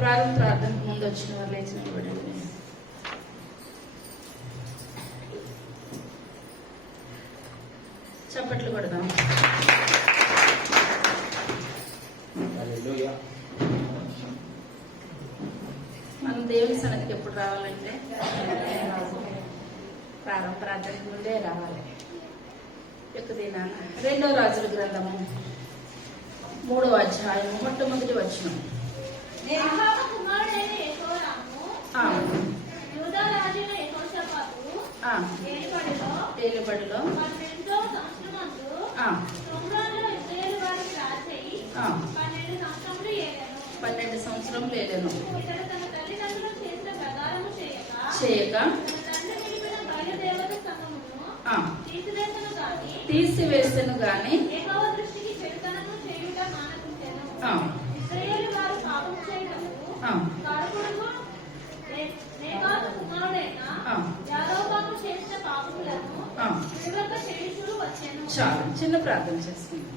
ప్రార్థనకు ముందు వచ్చిన వారు లేచి నిలబడండి. చప్పట్లు కొడదాం. మనం దేవుని సన్నిధికి ఎప్పుడు రావాలంటే ప్రార్థనకు ముందే రావాలి. యొక్క దినాన 2వ రాజుల గ్రంథము 3వ అధ్యాయం మొట్టమొదటి వచనం. ఏలుబడిలో 12 సంవత్సరం లేను చేయక తీసివేసను గాని చాలు చిన్న ప్రార్థన చేసుకుందాం.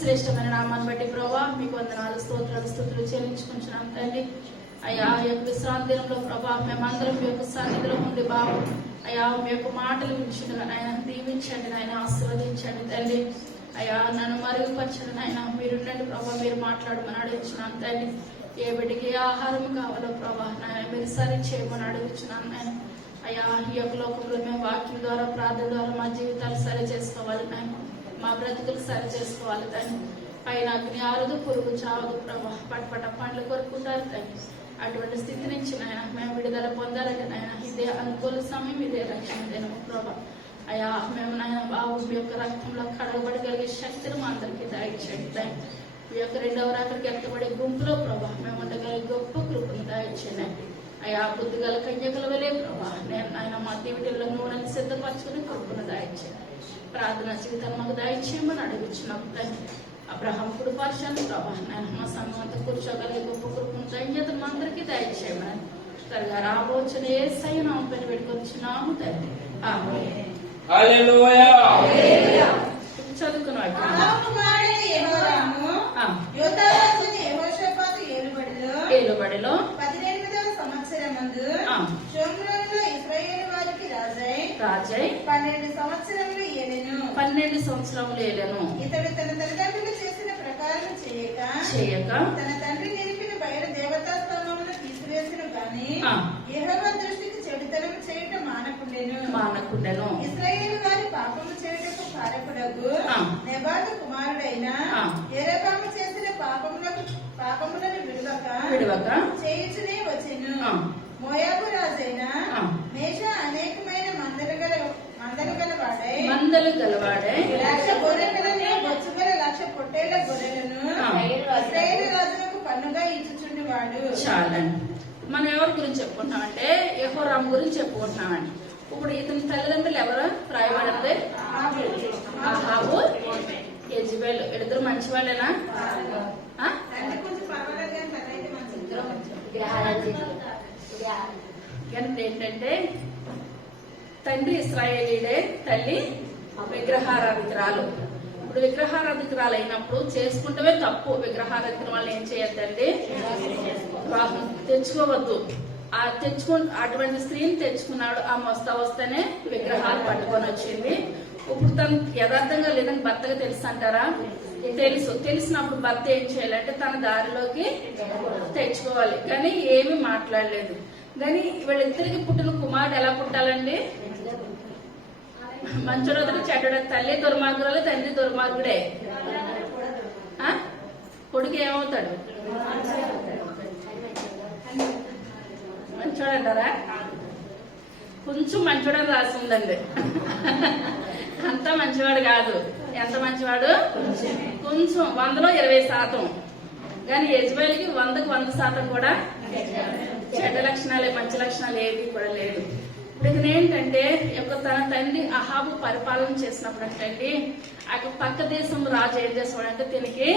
శ్రేష్టమైన నామాన్ని బట్టి ప్రభా మీకు వందనాలు స్తోత్రాలు స్తుతులు చెల్లించుకుంటున్నాం తండ్రి. అయ్యా ఈ యొక్క విశ్రాంతి దినంలో ప్రభా మేమందరం మీ యొక్క సన్నిధిలో ఉండి బాబు అయ్యా మీ యొక్క మాటలు వింటుండగా నాయన దీవించండి, నాయన ఆశీర్వదించండి తండ్రి. అయ్యా నన్ను మరుగుపరచండి నాయన, మీరుండండి ప్రభా, మీరు మాట్లాడమని అడుగుచున్నాను తండ్రి. ఏ బిడ్డకి ఏ ఆహారం కావాలో ప్రభా నాయన మీరు సరి చేయమని అడుగుచున్నాను నాయన. అయ్యా ఈ యొక్క లోకంలో మేము వాక్యం ద్వారా ప్రార్థన ద్వారా మా జీవితాలు సరి చేసుకోవాలి నాయన, మా బ్రతుకులు సరి చేసుకోవాలి తండ్రి. పైన అగ్ని ఆరదు, పురుగు చావదు ప్రభా, పటపట పండ్లు కొరుకుంటారు తండ్రి. అటువంటి స్థితి నుంచి నాయన మేము విడుదల పొందాలంటే నాయన ఇదే అనుకూల సమయం, ఇదే రక్షణ దినము ప్రభా. అయ్యా మేము నాయన బాబు మీ యొక్క రక్తంలో కడగబడగలిగే శక్తిని మా అందరికీ దయచేయండి తండ్రి. మీ యొక్క 2వ రాకడికి ఎత్తబడే గుంపులో ప్రభా మేము ఉండగలిగే గొప్ప కృపను దయచేయండి. అయ్యా బుద్ధి గల కన్యకల వలే ప్రభా నేను నాయన మా జీవితంలో నూనెని సిద్ధపరచుకుని కృపను దయచేయండి. ప్రార్థన జీవితాన్ని మాకు దయచేయమని అడుగుచున్నాం తండ్రి. అబ్రహాం కుడిపార్శాన్ని ప్రభా నాయన మా సంఘం అంతా కూర్చోగలిగే గొప్ప కృపను ధన్యతను మా అందరికీ దయచేయమని త్వరగా రాబోచిన యేసయ్య నామం పేరు పెట్టుకొచ్చున్నాము తండ్రి. ఆమేన్. హల్లెలూయా. చదువుకున్నాం. ఏలుబడిలో 18వ సంవత్సరమందు షోమ్రోనులో ఇశ్రాయేలు వారికి రాజై 12 సంవత్సరములు ఏలెను. 12 సంవత్సరములు ఏలెను. ఇతడు తన తల్లిదండ్రులు చేసిన ప్రకారం చేయక తన తండ్రి నిలిపిన బయలు దేవతా స్తంభమును తీసివేసిన గాని యెహోవా దృష్టికి చెడుతనం చేయటం మానకుండెను. ఇశ్రాయేలు వారి పాపము చేయుటకు కారకుడగు నెబాతు కుమారుడైన యెరొబాము చేసిన పాపములను విడువక చేయుచునే వచ్చెను. మోయాబు రాజైన మేషా అనేకమైన మందలు గలవాడై 1,00,000 గొర్రెలను బొచ్చుగల 1,00,000 పొట్టేళ్ల గొర్రెలను ఇశ్రాయేలు రాజులకు పన్నుగా ఇచ్చుచుండేవాడు. చాలండి. మనం ఎవరి గురించి చెప్పుకుంటున్నామంటే యెహోరాము గురించి చెప్పుకుంటున్నామండి. ఇప్పుడు ఇతని తల్లిదండ్రులు ఎవరు రాయబడింది? అహాబు, యెజబెలు. ఇద్దరు మంచి వాళ్ళేనా? ఏంటంటే తండ్రి ఇశ్రాయేలీయుడే, తల్లి విగ్రహారాధికురాలు. ఇప్పుడు విగ్రహారాధికురాలు అయినప్పుడు చేసుకుంటమే తప్పు. విగ్రహారాధికుల వాళ్ళు ఏం చేయొద్దండి, వివాహం తెచ్చుకోవద్దు. అటువంటి స్త్రీని తెచ్చుకున్నాడు. ఆ వస్తేనే విగ్రహాలు పట్టుకొని వచ్చింది. ఇప్పుడు తను యథార్థంగా లేదని భర్తగా తెలుసు అంటారా? తెలిసినప్పుడు భర్త ఏం చేయాలంటే తన దారిలోకి తెచ్చుకోవాలి. కానీ ఏమీ మాట్లాడలేదు. కానీ వీళ్ళిద్దరికి పుట్టిన కుమారుడు ఎలా పుట్టాలండి? మంచుడొదటి చెడ్డ. తల్లి దుర్మార్గురాలు, తండ్రి దుర్మార్గుడే. కొడుకు ఏమవుతాడు? మంచోడు అంటారా? కొంచెం మంచోడని రాసి ఉందండి. అంతా మంచివాడు కాదు. ఎంత మంచివాడు? కొంచెం 100లో 20%. కానీ యజమానికి 100కు 100% కూడా చెడ్డ లక్షణాలే, మంచి లక్షణాలు ఏది కూడా లేదు. ఇప్పుడు ఇతను ఏంటంటే తన తండ్రి అహాబు పరిపాలన చేసినప్పుడు అంటే ఆ పక్క దేశం రాజు ఏం చేసేవాడంటే దీనికి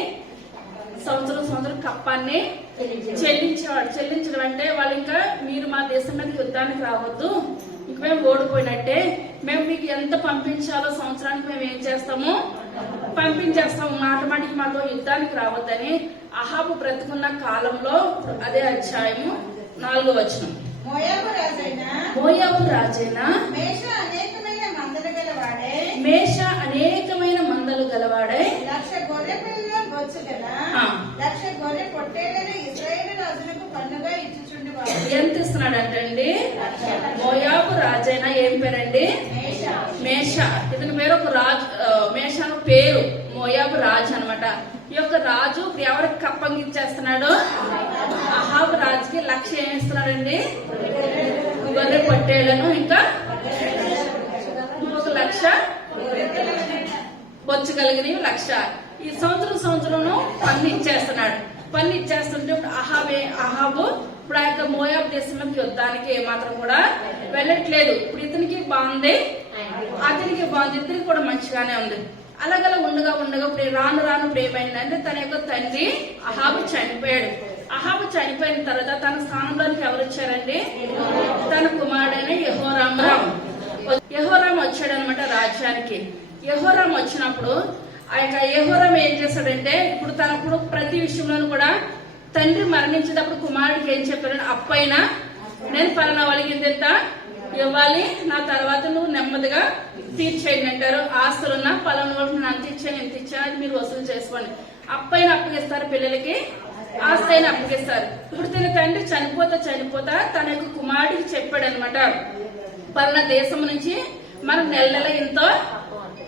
సంవత్సరం కప్పాన్ని చెల్లించడం అంటే వాళ్ళు ఇంకా మీరు మా దేశం మీద యుద్ధానికి రావద్దు, ఇంక మేము ఓడిపోయినట్టే, మేము మీకు ఎంత పంపించాలో సంవత్సరానికి మేము ఏం చేస్తాము పంపించేస్తాము, మాటికి మాతో యుద్ధానికి రావద్దని అహాబు బ్రతుకున్న కాలంలో అదే అధ్యాయము 4వ వచనం. మోయాబు రాజైన మేష అనేకమైన మందలు గలవాడే 1,00,000 గొర్రె పిల్లల బొచ్చు గల 1,00,000 గొర్రె పొట్టేళ్లను ఇశ్రాయేలు రాజులకు పన్నుగా ఇచ్చుచుండేవాడు. ఎంత ఇస్తున్నాడంటండి? మోయాబు రాజైన ఏం పేరండి? మేష. ఇతని పేరు ఒక రాజు. మేష పేరు మోయాబు రాజు అనమాట. ఈ యొక్క రాజు ఎవరికి కప్పంగిచ్చేస్తున్నాడు? అహాబు రాజుకి 1,00,000 ఏమి ఇస్తున్నాడండి? గొర్రె పొట్టేళ్లను, ఇంకా 1,00,000 బొచ్చు కలిగినవి 1,00,000. ఈ సంవత్సరం పన్ను ఇచ్చేస్తున్నాడు. పన్ను ఇచ్చేస్తుంటే ఇప్పుడు అహాబు ఇప్పుడు ఆ యొక్క మోయాబు దేశంలోకి యుద్ధానికి ఏమాత్రం కూడా వెళ్ళట్లేదు. ఇప్పుడు ఇతనికి బాగుంది, అతనికి బాగుంది, ఇద్దరికి కూడా మంచిగానే ఉంది. అలాగలా ఉండగా ఇప్పుడు రాను ఇప్పుడు ఏమైందంటే తన యొక్క తండ్రి అహాబు చనిపోయాడు. అహాబు చనిపోయిన తర్వాత తన స్థానంలోనికి ఎవరు వచ్చారండి? తన కుమారుడైన యెహోరాము వచ్చాడు అనమాట రాజ్యానికి. యెహోరాము వచ్చినప్పుడు ఆ యొక్క యెహోరాము ఏం చేశాడంటే ఇప్పుడు ప్రతి విషయంలోనూ కూడా తండ్రి మరణించేటప్పుడు కుమారుడికి ఏం చెప్పాడు? అప్పైనా నేను పలానా వాళ్ళకి ఇంత ఇవ్వాలి, నా తర్వాత నువ్వు నెమ్మదిగా తీర్చేయండి అంటారు. ఆస్తులున్నా పలానా వాళ్ళకి నేను అంత ఇచ్చాను ఎంత ఇచ్చాను అది మీరు వసూలు చేసుకోండి. అప్పైనా అప్పగిస్తారు, పిల్లలకి ఆస్తి అయినా అప్పగిస్తారు. ఇప్పుడు తన తండ్రి చనిపోతా తన యొక్క కుమారుడికి చెప్పాడు అనమాట, పలానా దేశం నుంచి మనకు నెల ఎంతో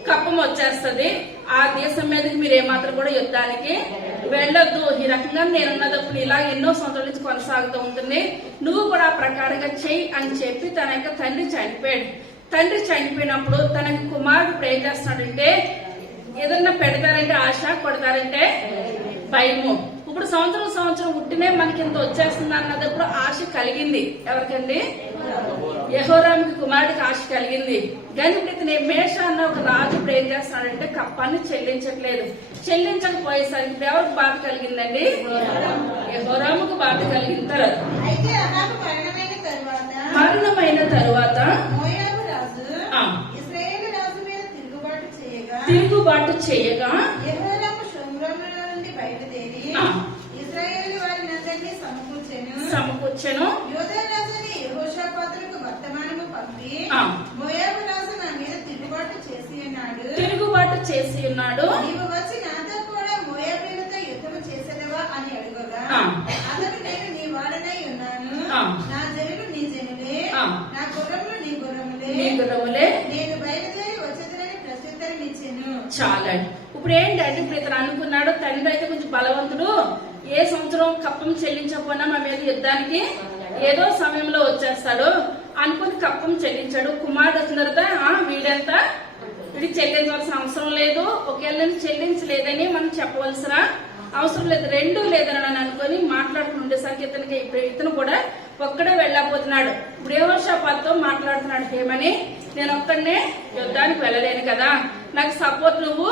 కప్పం వచ్చేస్తుంది, ఆ దేశం మీదకి మీరు ఏమాత్రం కూడా యుద్ధానికి వెళ్ళొద్దు, ఈ రకంగా నేనున్నదప్పుడు ఇలా ఎన్నో సంవత్సరాల నుంచి కొనసాగుతూ ఉంటుంది, నువ్వు కూడా ఆ ప్రకారంగా చెయ్యి అని చెప్పి తన యొక్క తండ్రి చనిపోయాడు. తండ్రి చనిపోయినప్పుడు తన కుమారుడు ఏం చేస్తున్నాడంటే ఏదన్నా పెడతారంటే ఆశ, కొడతారంటే భయము. ఇప్పుడు సంవత్సరం ఉట్టినే మనకి ఇంత వచ్చేస్తుంది అన్నదప్పుడు ఆశ కలిగింది. ఎవరికండి? యెహోరాముకి కుమారుడికి ఆశ కలిగింది. కానీ ఇప్పుడు ఇతను మేష అన్న ఒక రాజు ఇప్పుడు ఏం చేస్తున్నాడంటే కప్పాన్ని చెల్లించట్లేదు. చెల్లించకపోయేసరికి ఇప్పుడు ఎవరికి బాధ కలిగిందండి? యెహోరాముకు బాధ కలిగిన తర్వాత మరణమైన తరువాత తిరుగుబాటు చేయగా సమకూర్చెను. తిరుగుబాటు చేసి ఉన్నాడు. నీవు వచ్చి నాతో కూడా మోయాబీలతో యుద్ధము చేసేదవా అని అడుగగా అతను నేను నీ వాడనై ఉన్నాను, నా జనులు నీ జనులే, నా గుర్రములు నీ గుర్రములే, నేను బయలుదేరి వచ్చేదని ప్రత్యుత్తరం ఇచ్చాను. చాలా. ఇప్పుడు ఏంటంటే ఇప్పుడు ఇతను అనుకున్నాడు తండ్రి అయితే కొంచెం బలవంతుడు, ఏ సంవత్సరం కప్పం చెల్లించకపోయినా మా మీద యుద్ధానికి ఏదో సమయంలో వచ్చేస్తాడు అనుకుని కప్పం చెల్లించాడు. కుమారుడు వచ్చిన తర్వాత వీడంతా వీడికి చెల్లించవలసిన అవసరం లేదు, ఒకవేళ చెల్లించలేదని మనం చెప్పవలసిన అవసరం లేదు, రెండూ లేదని అనుకుని మాట్లాడుకుంటేసరికి ఇతను కూడా ఒక్కడే వెళ్ళకపోతున్నాడు. ఇప్పుడు యెహోషాపాతుతో మాట్లాడుతున్నాడు, ఏమని? నేను ఒక్కడనే యుద్ధానికి వెళ్ళలేను కదా, నాకు సపోర్ట్ నువ్వు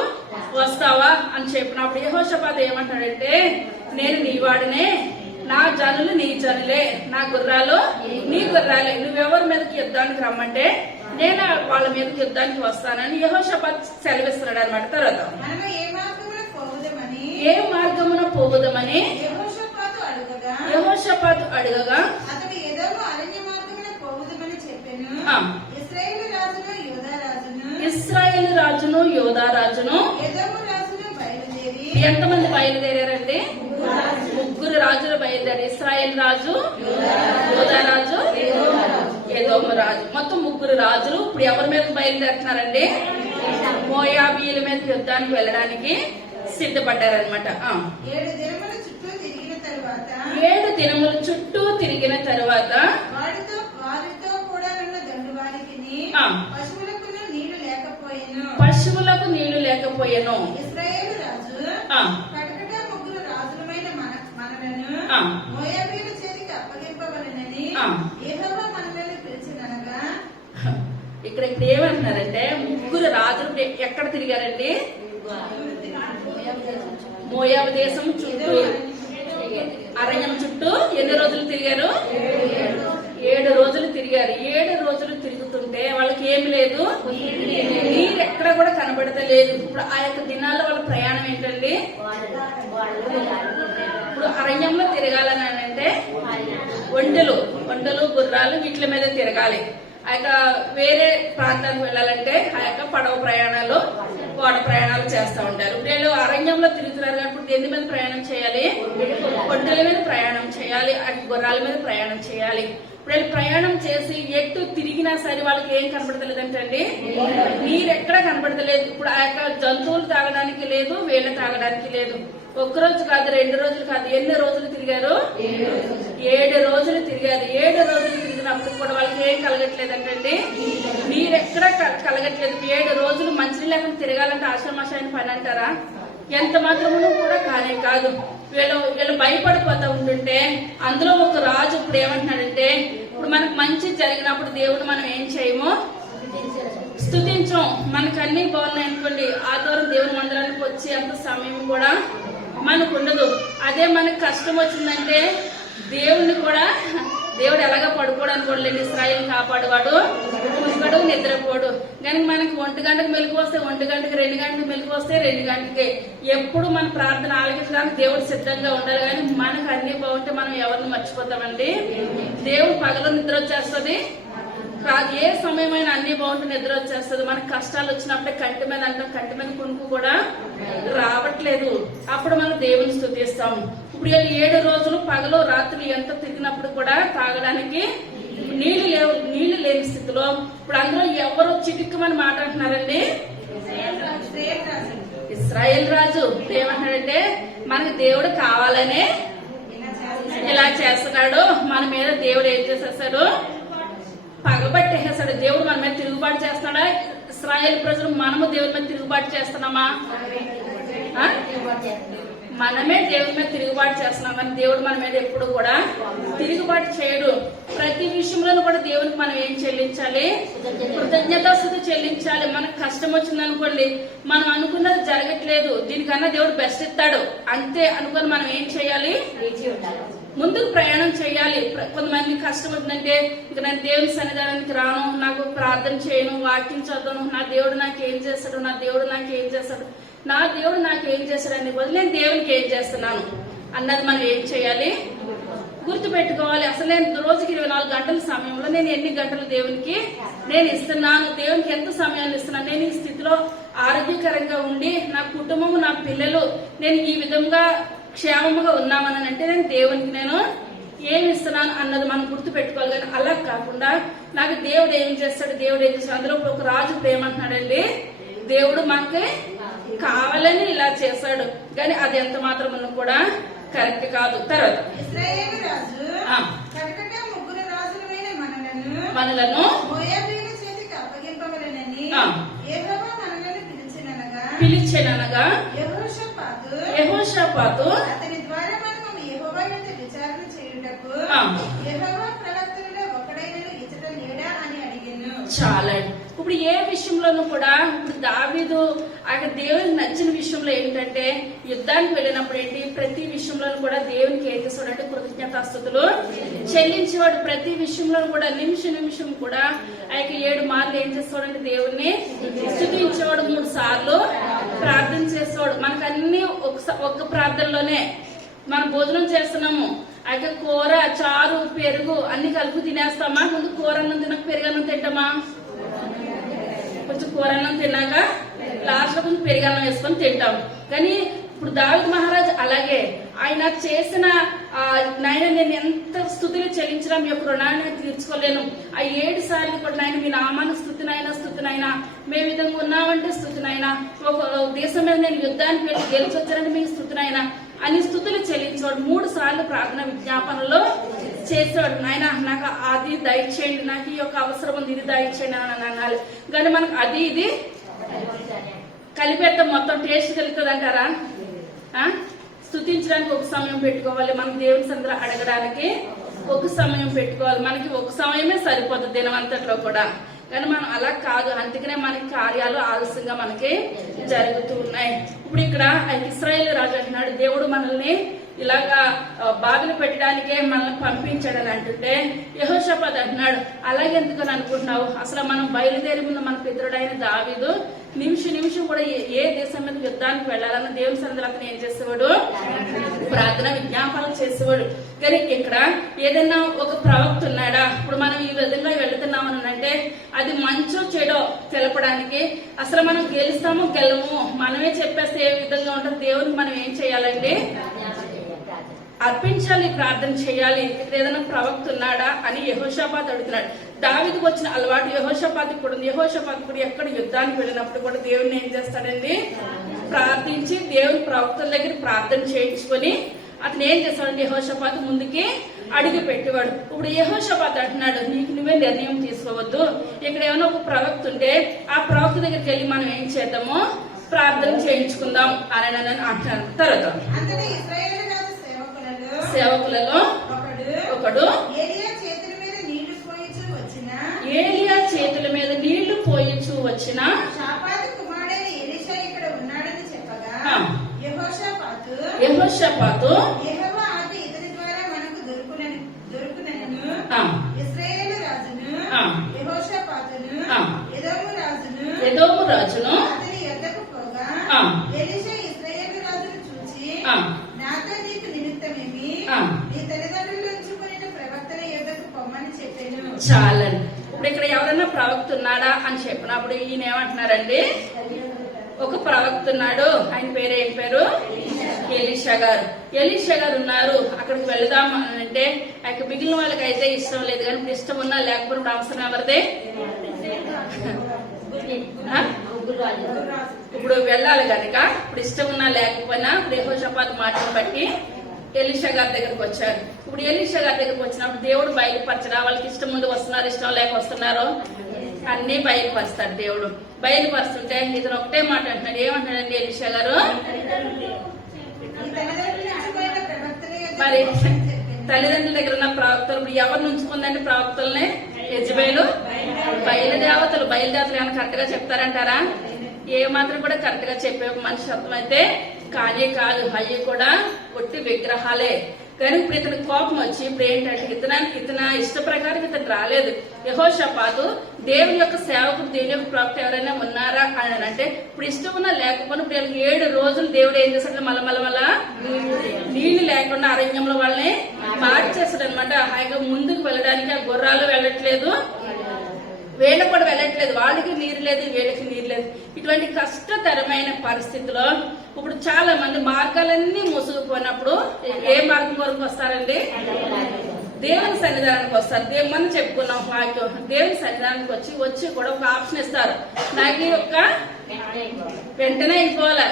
వస్తావా అని చెప్పినప్పుడు యెహోషాపాతు ఏమంటాడంటే నేను నీ వాడినే, నా జనులు నీ జనులే, నా గుర్రాలు నీ గుర్రాలే, నువ్వెవరి మీదకి యుద్ధానికి రమ్మంటే నేను వాళ్ళ మీద యుద్ధానికి వస్తానని యెహోషాపాతు సెలవిస్తున్నాడు అనమాట. తర్వాత మనము ఏ మార్గమున పోవుదమని యెహోషాపాతు అడగగా అతడు ఎదోము అరణ్య మార్గమున పోవుదమని చెప్పెను. ఇశ్రాయేలు రాజును యోధా రాజును ఎదోము రాజును బయలుదేరి. ఎంతమంది బయలుదేరారండి? ముగ్గురు రాజులు బయలుదేరి. ఇశ్రాయేల్ రాజు, యోధా రాజు, ఎదోము రాజు, మొత్తం ముగ్గురు రాజులు. ఇప్పుడు ఎవరి మీద బయలుదేరుతున్నారండి? మోయాబీయుల మీద యుద్ధానికి వెళ్ళడానికి సిద్ధపడ్డారనమాట. 7 దినములు చుట్టూ తిరిగిన తరువాత 7 దినములు చుట్టూ తిరిగిన తరువాత వారితో కూడా ఉన్న దండువారికిని పశువులకు నీళ్లు లేకపోయెను. ఇశ్రాయేలు రాజు కటకట ముగ్గురు రాజులమైన మనలను మోయాబీయుల చేతికి అప్పగింపవలెనని యెహోవా మనలను పిలిచిననగా. ఇక్కడ ఏమంటున్నారంటే ముగ్గురు రాజులు ఎక్కడ తిరిగారండి? మోయాబు దేశం చుట్టూ, అరణ్యం చుట్టూ ఎన్ని రోజులు తిరిగారు? 7 రోజులు తిరిగారు. 7 రోజులు తిరుగుతుంటే వాళ్ళకి ఏమి లేదు, నీరు ఎక్కడ కూడా కనబడతలేదు. ఇప్పుడు ఆ యొక్క దినాల్లో వాళ్ళ ప్రయాణం ఏంటండి? ఇప్పుడు అరణ్యంలో తిరగాలని అంటే ఒంటెలు గుర్రాలు వీటి మీద తిరగాలి. ఆ యొక్క వేరే ప్రాంతానికి వెళ్ళాలంటే ఆ యొక్క పడవ ప్రయాణాలు, ఓడ ప్రయాణాలు చేస్తూ ఉంటారు. వీళ్ళు అరణ్యంలో తిరుగుతున్నారు కాబట్టి దేని మీద ప్రయాణం చేయాలి? ఒంటెల మీద ప్రయాణం చేయాలి, గుర్రాల మీద ప్రయాణం చేయాలి. ఇప్పుడు వీళ్ళు ప్రయాణం చేసి ఎటు తిరిగినా సరే వాళ్ళకి ఏం కనబడతలేదంటే అండి, నీరు ఎక్కడ కనబడతలేదు. ఇప్పుడు ఆ యొక్క జంతువులు తాగడానికి లేదు, వీళ్ళు తాగడానికి లేదు. 1 రోజు కాదు, 2 రోజులు కాదు, ఎన్ని రోజులు తిరిగారు? 7 రోజులు తిరిగారు. 7 రోజులు తిరిగినప్పుడు కూడా వాళ్ళకి ఏం కలగట్లేదంటే నీరు ఎక్కడ కలగట్లేదు. 7 రోజులు మంచి లేకుండా తిరగాలంటే ఆశామాషాయని పని అంటారా? ఎంత మాత్రమును కూడా కానే కాదు. వీళ్ళు భయపడిపోతూ ఉంటుంటే అందులో ఒక రాజు ఇప్పుడు ఏమంటున్నాడంటే, ఇప్పుడు మనకు మంచి జరిగినప్పుడు దేవుడు మనం ఏం చేయము, స్తుతించం. మనకు అన్ని బాగున్నాయి అనుకోండి, ఆదివారం దేవుని మందిరానికి వచ్చి అంత సమయం కూడా మనకు ఉండదు. అదే మనకు కష్టం వచ్చిందంటే దేవుడు ఎలాగ పడుకోడు అనుకోండి. ఇశ్రాయేలు కాపాడువాడు, పుష్కడు, నిద్రపోడు. కానీ మనకి 1 గంటకు మెలకు వస్తే 1 గంటకి, 2 గంటలకు మెలకు వస్తే 2 గంటకి. ఎప్పుడు మన ప్రార్థన ఆలకించడానికి దేవుడు సిద్ధంగా ఉండాలి. కానీ మనకు అన్ని బాగుంటే మనం ఎవరిని మర్చిపోతామండి? దేవుడు పగలు నిద్ర వచ్చేస్తుంది, ఏ సమయమైనా అన్ని బాగుంటే నిద్ర వచ్చేస్తుంది. మనకు కష్టాలు వచ్చినప్పుడే కంటి మీద అంటాం, కంటి మీద కునుకు కూడా రావట్లేదు. అప్పుడు మనం దేవుని స్తుతిస్తాం. ఇప్పుడు 7 రోజులు పగలు రాత్రులు ఎంత తిరిగినప్పుడు కూడా తాగడానికి నీళ్లు లేని స్థితిలో ఇప్పుడు అందులో ఎవరు చిటిక్కమని మాట అంటున్నారండి? ఇశ్రాయేల్ రాజు ఏమంటాడంటే, మనకి దేవుడు కావాలనే ఇలా చేస్తున్నాడు. మన మీద దేవుడు ఏం చేసేస్తాడు? పగబట్టేసాడు. దేవుడు మన మీద తిరుగుబాటు చేస్తున్నాడా? ఇశ్రాయేల్ ప్రజలు మనము దేవుడి మీద తిరుగుబాటు చేస్తున్నామా? మనమే దేవుడి మీద తిరుగుబాటు చేస్తున్నాం. కానీ దేవుడు మన మీద ఎప్పుడు కూడా తిరుగుబాటు చేయడు. ప్రతి విషయంలోనూ కూడా దేవునికి మనం ఏం చెల్లించాలి? కృతజ్ఞతాస్తుతి చెల్లించాలి. మనకు కష్టం వచ్చిందనుకోండి, మనం అనుకున్నది జరగట్లేదు, దీనికన్నా దేవుడు బెస్ట్ ఇస్తాడు అంతే అనుకుని మనం ఏం చేయాలి? ముందుకు ప్రయాణం చేయాలి. కొంతమంది కష్టం వచ్చిందంటే, ఇక నేను దేవుని సన్నిధానానికి రాను, నాకు ప్రార్థన చేయను, వాక్యం చదవను, నా దేవుడు నాకేం చేస్తాడు, నా దేవుడు నాకేం చేస్తాడు, నా దేవుడు నాకేం చేస్తాడు అని బదులు నేను దేవునికి ఏం చేస్తున్నాను అన్నది మనం ఏం చేయాలి? గుర్తు పెట్టుకోవాలి. అసలు నేను రోజుకి 24 గంటల సమయంలో నేను ఎన్ని గంటలు దేవునికి నేను ఇస్తున్నాను, దేవునికి ఎంత సమయాన్ని ఇస్తున్నాను, నేను ఈ స్థితిలో ఆరోగ్యకరంగా ఉండి నా కుటుంబము, నా పిల్లలు నేను ఈ విధంగా క్షేమముగా ఉన్నామని అంటే నేను దేవునికి నేను ఏమి ఇస్తున్నాను అన్నది మనం గుర్తు పెట్టుకోవాలి. కానీ అలా కాకుండా నాకు దేవుడు ఏం చేస్తాడు, దేవుడు ఏం చేస్తాడు. అందులో ఒక రాజు ఏమంటున్నాడండి, దేవుడు మాకు కావాలని ఇలా చేశాడు, కానీ అది ఎంత మాత్రం కూడా కరెక్ట్ కాదు. తర్వాత ఇశ్రాయేలు రాజు కటకట ముగ్గురు రాజులైన మనలను మోయాబీయుల చేతికి అప్పగింపవలెనని యెహోవా మనలను పిలిచెననగా యెహోషాపాతు అతని ద్వారా మనము యెహోవా యొద్ద విచారణ చేయుటకు యెహోవా ప్రవక్తలలో ఒకడైనను ఇచ్చట లేడా అని అడిగెను. చాలా. ఇప్పుడు ఏ విషయంలోనూ కూడా ఇప్పుడు దావీదు అక్కడ దేవునికి నచ్చిన విషయంలో ఏంటంటే యుద్ధానికి వెళ్ళినప్పుడు ఏంటి ప్రతి విషయంలోనూ కూడా దేవునికి ఏం చేస్తాడంటే కృతజ్ఞతాస్తుతులు చెల్లించేవాడు. ప్రతి విషయంలోనూ కూడా నిమిషం కూడా ఆ 7 మార్లు ఏం చేస్తాడంటే దేవుణ్ణి స్తుతించేవాడు, 3 సార్లు ప్రార్థన చేసేవాడు. మనకు అన్ని ఒక్క ప్రార్థనలోనే మనం భోజనం చేస్తున్నాము, అయితే కూర చారు పెరుగు అన్ని కలిపి తినేస్తామా? ముందు కూర అన్నం తిన్నాక పెరుగన్నం తింటామా? కొంచెం కూర అన్నం తిన్నాక లాస్ట్ లో కొంచెం పెరుగన్నం వేసుకొని తింటాం. కానీ ఇప్పుడు దావీదు మహారాజ్ అలాగే ఆయన చేసిన నాయన నేను ఎంత స్థుతిని చెల్లించినా మీ యొక్క రుణాన్ని తీర్చుకోలేను. ఆ 7 సార్లు కూడా నాయన మీ నామాన్ని స్థుతినైనా మే విధంగా ఉన్నామంటే స్థుతినైనా, ఒక దేశం మీద నేను యుద్ధానికి వెళ్ళి గెలిచి వచ్చానంటే మీ స్థుతినైనా అని స్థుతులు చెల్లించేవాడు. 3 సార్లు ప్రార్థన విజ్ఞాపనలో చేసేవాడు. నాయన నాకు అది దయచేయండి, నాకు ఈ యొక్క అవసరం ఉంది, ఇది దయచేయండి అని అనాలి. కానీ మనకు అది ఇది కలిపేస్తే మొత్తం టేస్ట్ కలుగుతుంది అంటారా? స్తుతించడానికి ఒక సమయం పెట్టుకోవాలి, మనం దేవుని సన్నిధిలో అడగడానికి ఒక సమయం పెట్టుకోవాలి. మనకి ఒక సమయమే సరిపోతుంది దినమంతట్లో కూడా, కానీ మనం అలా కాదు. అందుకనే మనకి కార్యాలు ఆలస్యంగా మనకి జరుగుతూ ఉన్నాయి. ఇప్పుడు ఇక్కడ ఇశ్రాయేలు రాజు అంటున్నాడు దేవుడు మనల్ని ఇలాగా బాధలు పెట్టడానికే మనల్ని పంపించాడని అంటుంటే యెహోషాపాతు అంటున్నాడు అలాగెందుకని అనుకుంటున్నావు? అసలు మనం బయలుదేరి ముందు మన పితరుడైన దావీదు నిమిషం కూడా ఏ దేశం మీద యుద్ధానికి వెళ్ళాలన్న దేవుని సన్నిధిలో అతను ఏం చేసేవాడు? ప్రార్థన విజ్ఞాపనలు చేసేవాడు. కానీ ఇక్కడ ఏదైనా ఒక ప్రవక్త ఉన్నాడా? ఇప్పుడు మనం ఈ విధంగా వెళుతున్నామని అంటే అది మంచో చెడో తెలపడానికి, అసలు మనం గెలుస్తామో గెలము మనమే చెప్పేస్తే ఏ విధంగా ఉంటుంది? దేవునికి మనం ఏం చేయాలండి? అర్పించాలి, ప్రార్థన చేయాలి. ఇక్కడ ఏదైనా ప్రవక్త ఉన్నాడా అని యెహోషాపాతు అడుగుతున్నాడు. దావీదుకు వచ్చిన అలవాటు యెహోషాపాతుకు కూడా ఉంది. యెహోషాపాతు కూడా ఎక్కడ యుద్ధానికి వెళ్ళినప్పుడు కూడా దేవుడిని ఏం చేస్తాడండి? ప్రార్థించి దేవుని ప్రవక్తల దగ్గర ప్రార్థన చేయించుకొని అతను ఏం చేస్తాడంటే యెహోషాపాతు ముందుకి అడుగు పెట్టేవాడు. ఇప్పుడు యెహోషాపాతు అంటున్నాడు నీకు నువ్వే నిర్ణయం తీసుకోవద్దు, ఇక్కడ ఏమైనా ఒక ప్రవక్త ఉంటే ఆ ప్రవక్త దగ్గరికి వెళ్ళి మనం ఏం చేద్దామో ప్రార్థన చేయించుకుందాం అని అంటున్నాడు. తర్వాత సేవకులలో ఒకడు ఏలియా చేతుల మీద నీళ్లు పోయించు వచ్చిన షాపాతు కుమారుడైన ఎలీషా ఇక్కడ ఉన్నాడని చెప్పగా యెహోషాపాతు యెహోవా ఆజ్ఞ ఇతని ద్వారా మనకు దొరుకునను ఇశ్రాయేలు రాజును యెహోషాపాతును ఎదోము రాజును అతని యొద్దకు పోగా ఎలీషా ఇశ్రాయేలు రాజును చూచి నాతో నీకు నిమిత్తమేమి నీ తల్లిదండ్రులు ఉంచుకుని ప్రవక్తల యొద్దకు పొమ్మని చెప్పాను. చాలండి. ఇప్పుడు ఇక్కడ ఎవరైనా ప్రవక్త ఉన్నాడా అని చెప్పినప్పుడు ఈయన ఏమంటున్నారండి? ఒక ప్రవక్త ఉన్నాడు, ఆయన పేరు ఏం పేరు? ఎలీషా గారు. ఎలీషా గారు ఉన్నారు, అక్కడికి వెళదాం అని అంటే అక్కడ మిగిలిన వాళ్ళకి అయితే ఇష్టం లేదు, కానీ ఇప్పుడు ఇష్టం ఉన్నా లేకపోతే అవసరం ఎవరిదే? ఇప్పుడు వెళ్ళాలి కనుక ఇప్పుడు ఇష్టం ఉన్నా లేకపోయినా యెహోషాపాతు మాటను బట్టి ఎలీషా గారి దగ్గరకు వచ్చారు. ఇప్పుడు ఎలీషా గారి దగ్గరకు వచ్చినప్పుడు దేవుడు బయలుపరచడా? వాళ్ళకి ఇష్టం ముందు వస్తున్నారు, ఇష్టం లేక వస్తున్నారు, అన్ని బయలుపరుస్తాడు దేవుడు. బయలుపరుస్తుంటే ఇతను ఒకటే మాట అంటున్నాడు. ఏమంటాడండి ఎలీషా గారు? మరి తల్లిదండ్రుల దగ్గర ఉన్న ప్రవక్తలు ఎవరిని ఉంచుకుందంటే ప్రవక్తలనే యెజబెలు బయలుదేవతలు ఏమైనా కరెక్ట్ గా చెప్తారంటారా? ఏ మాత్రం కూడా కరెక్ట్ గా చెప్పే మనిషి అర్థం అయితే కానీ కాదు, అయ్యి కూడా ఒట్టి విగ్రహాలే. కానీ ఇప్పుడు ఇతని కోపం వచ్చి ఇప్పుడు ఏంటంటే ఇతన ఇష్ట ప్రకారం ఇతను రాలేదు. యెహోషాపాతు దేవుని యొక్క సేవకుడు, దేవుని యొక్క ప్రవక్త ఎవరైనా ఉన్నారా అని అంటే ఇప్పుడు ఇష్టం ఉన్నా లేకపోయినా ఇప్పుడు 7 రోజులు దేవుడు ఏం చేస్తాడు? మళ్ళా నీళ్లు లేకుండా అరణ్యంలో వాళ్ళని మార్చేస్తాడు అనమాట. హాయిగా ముందుకు వెళ్ళడానికి ఆ గుర్రాలు వెళ్ళట్లేదు, వీళ్ళకి కూడా వెళ్ళట్లేదు, వాళ్ళకి నీరు లేదు, వీళ్ళకి నీరు లేదు. ఇటువంటి కష్టతరమైన పరిస్థితిలో ఇప్పుడు చాలా మంది మార్గాలన్నీ మూసుకుపోయినప్పుడు ఏ మార్గం వరకు వస్తారండి? దేవుని సన్నిధానానికి వస్తారు. మనం చెప్పుకున్నాం వాక్యం, దేవుని సన్నిధానానికి వచ్చి కూడా ఒక ఆప్షన్ ఇస్తారు. నాకు వెంటనే అయిపోవాలి.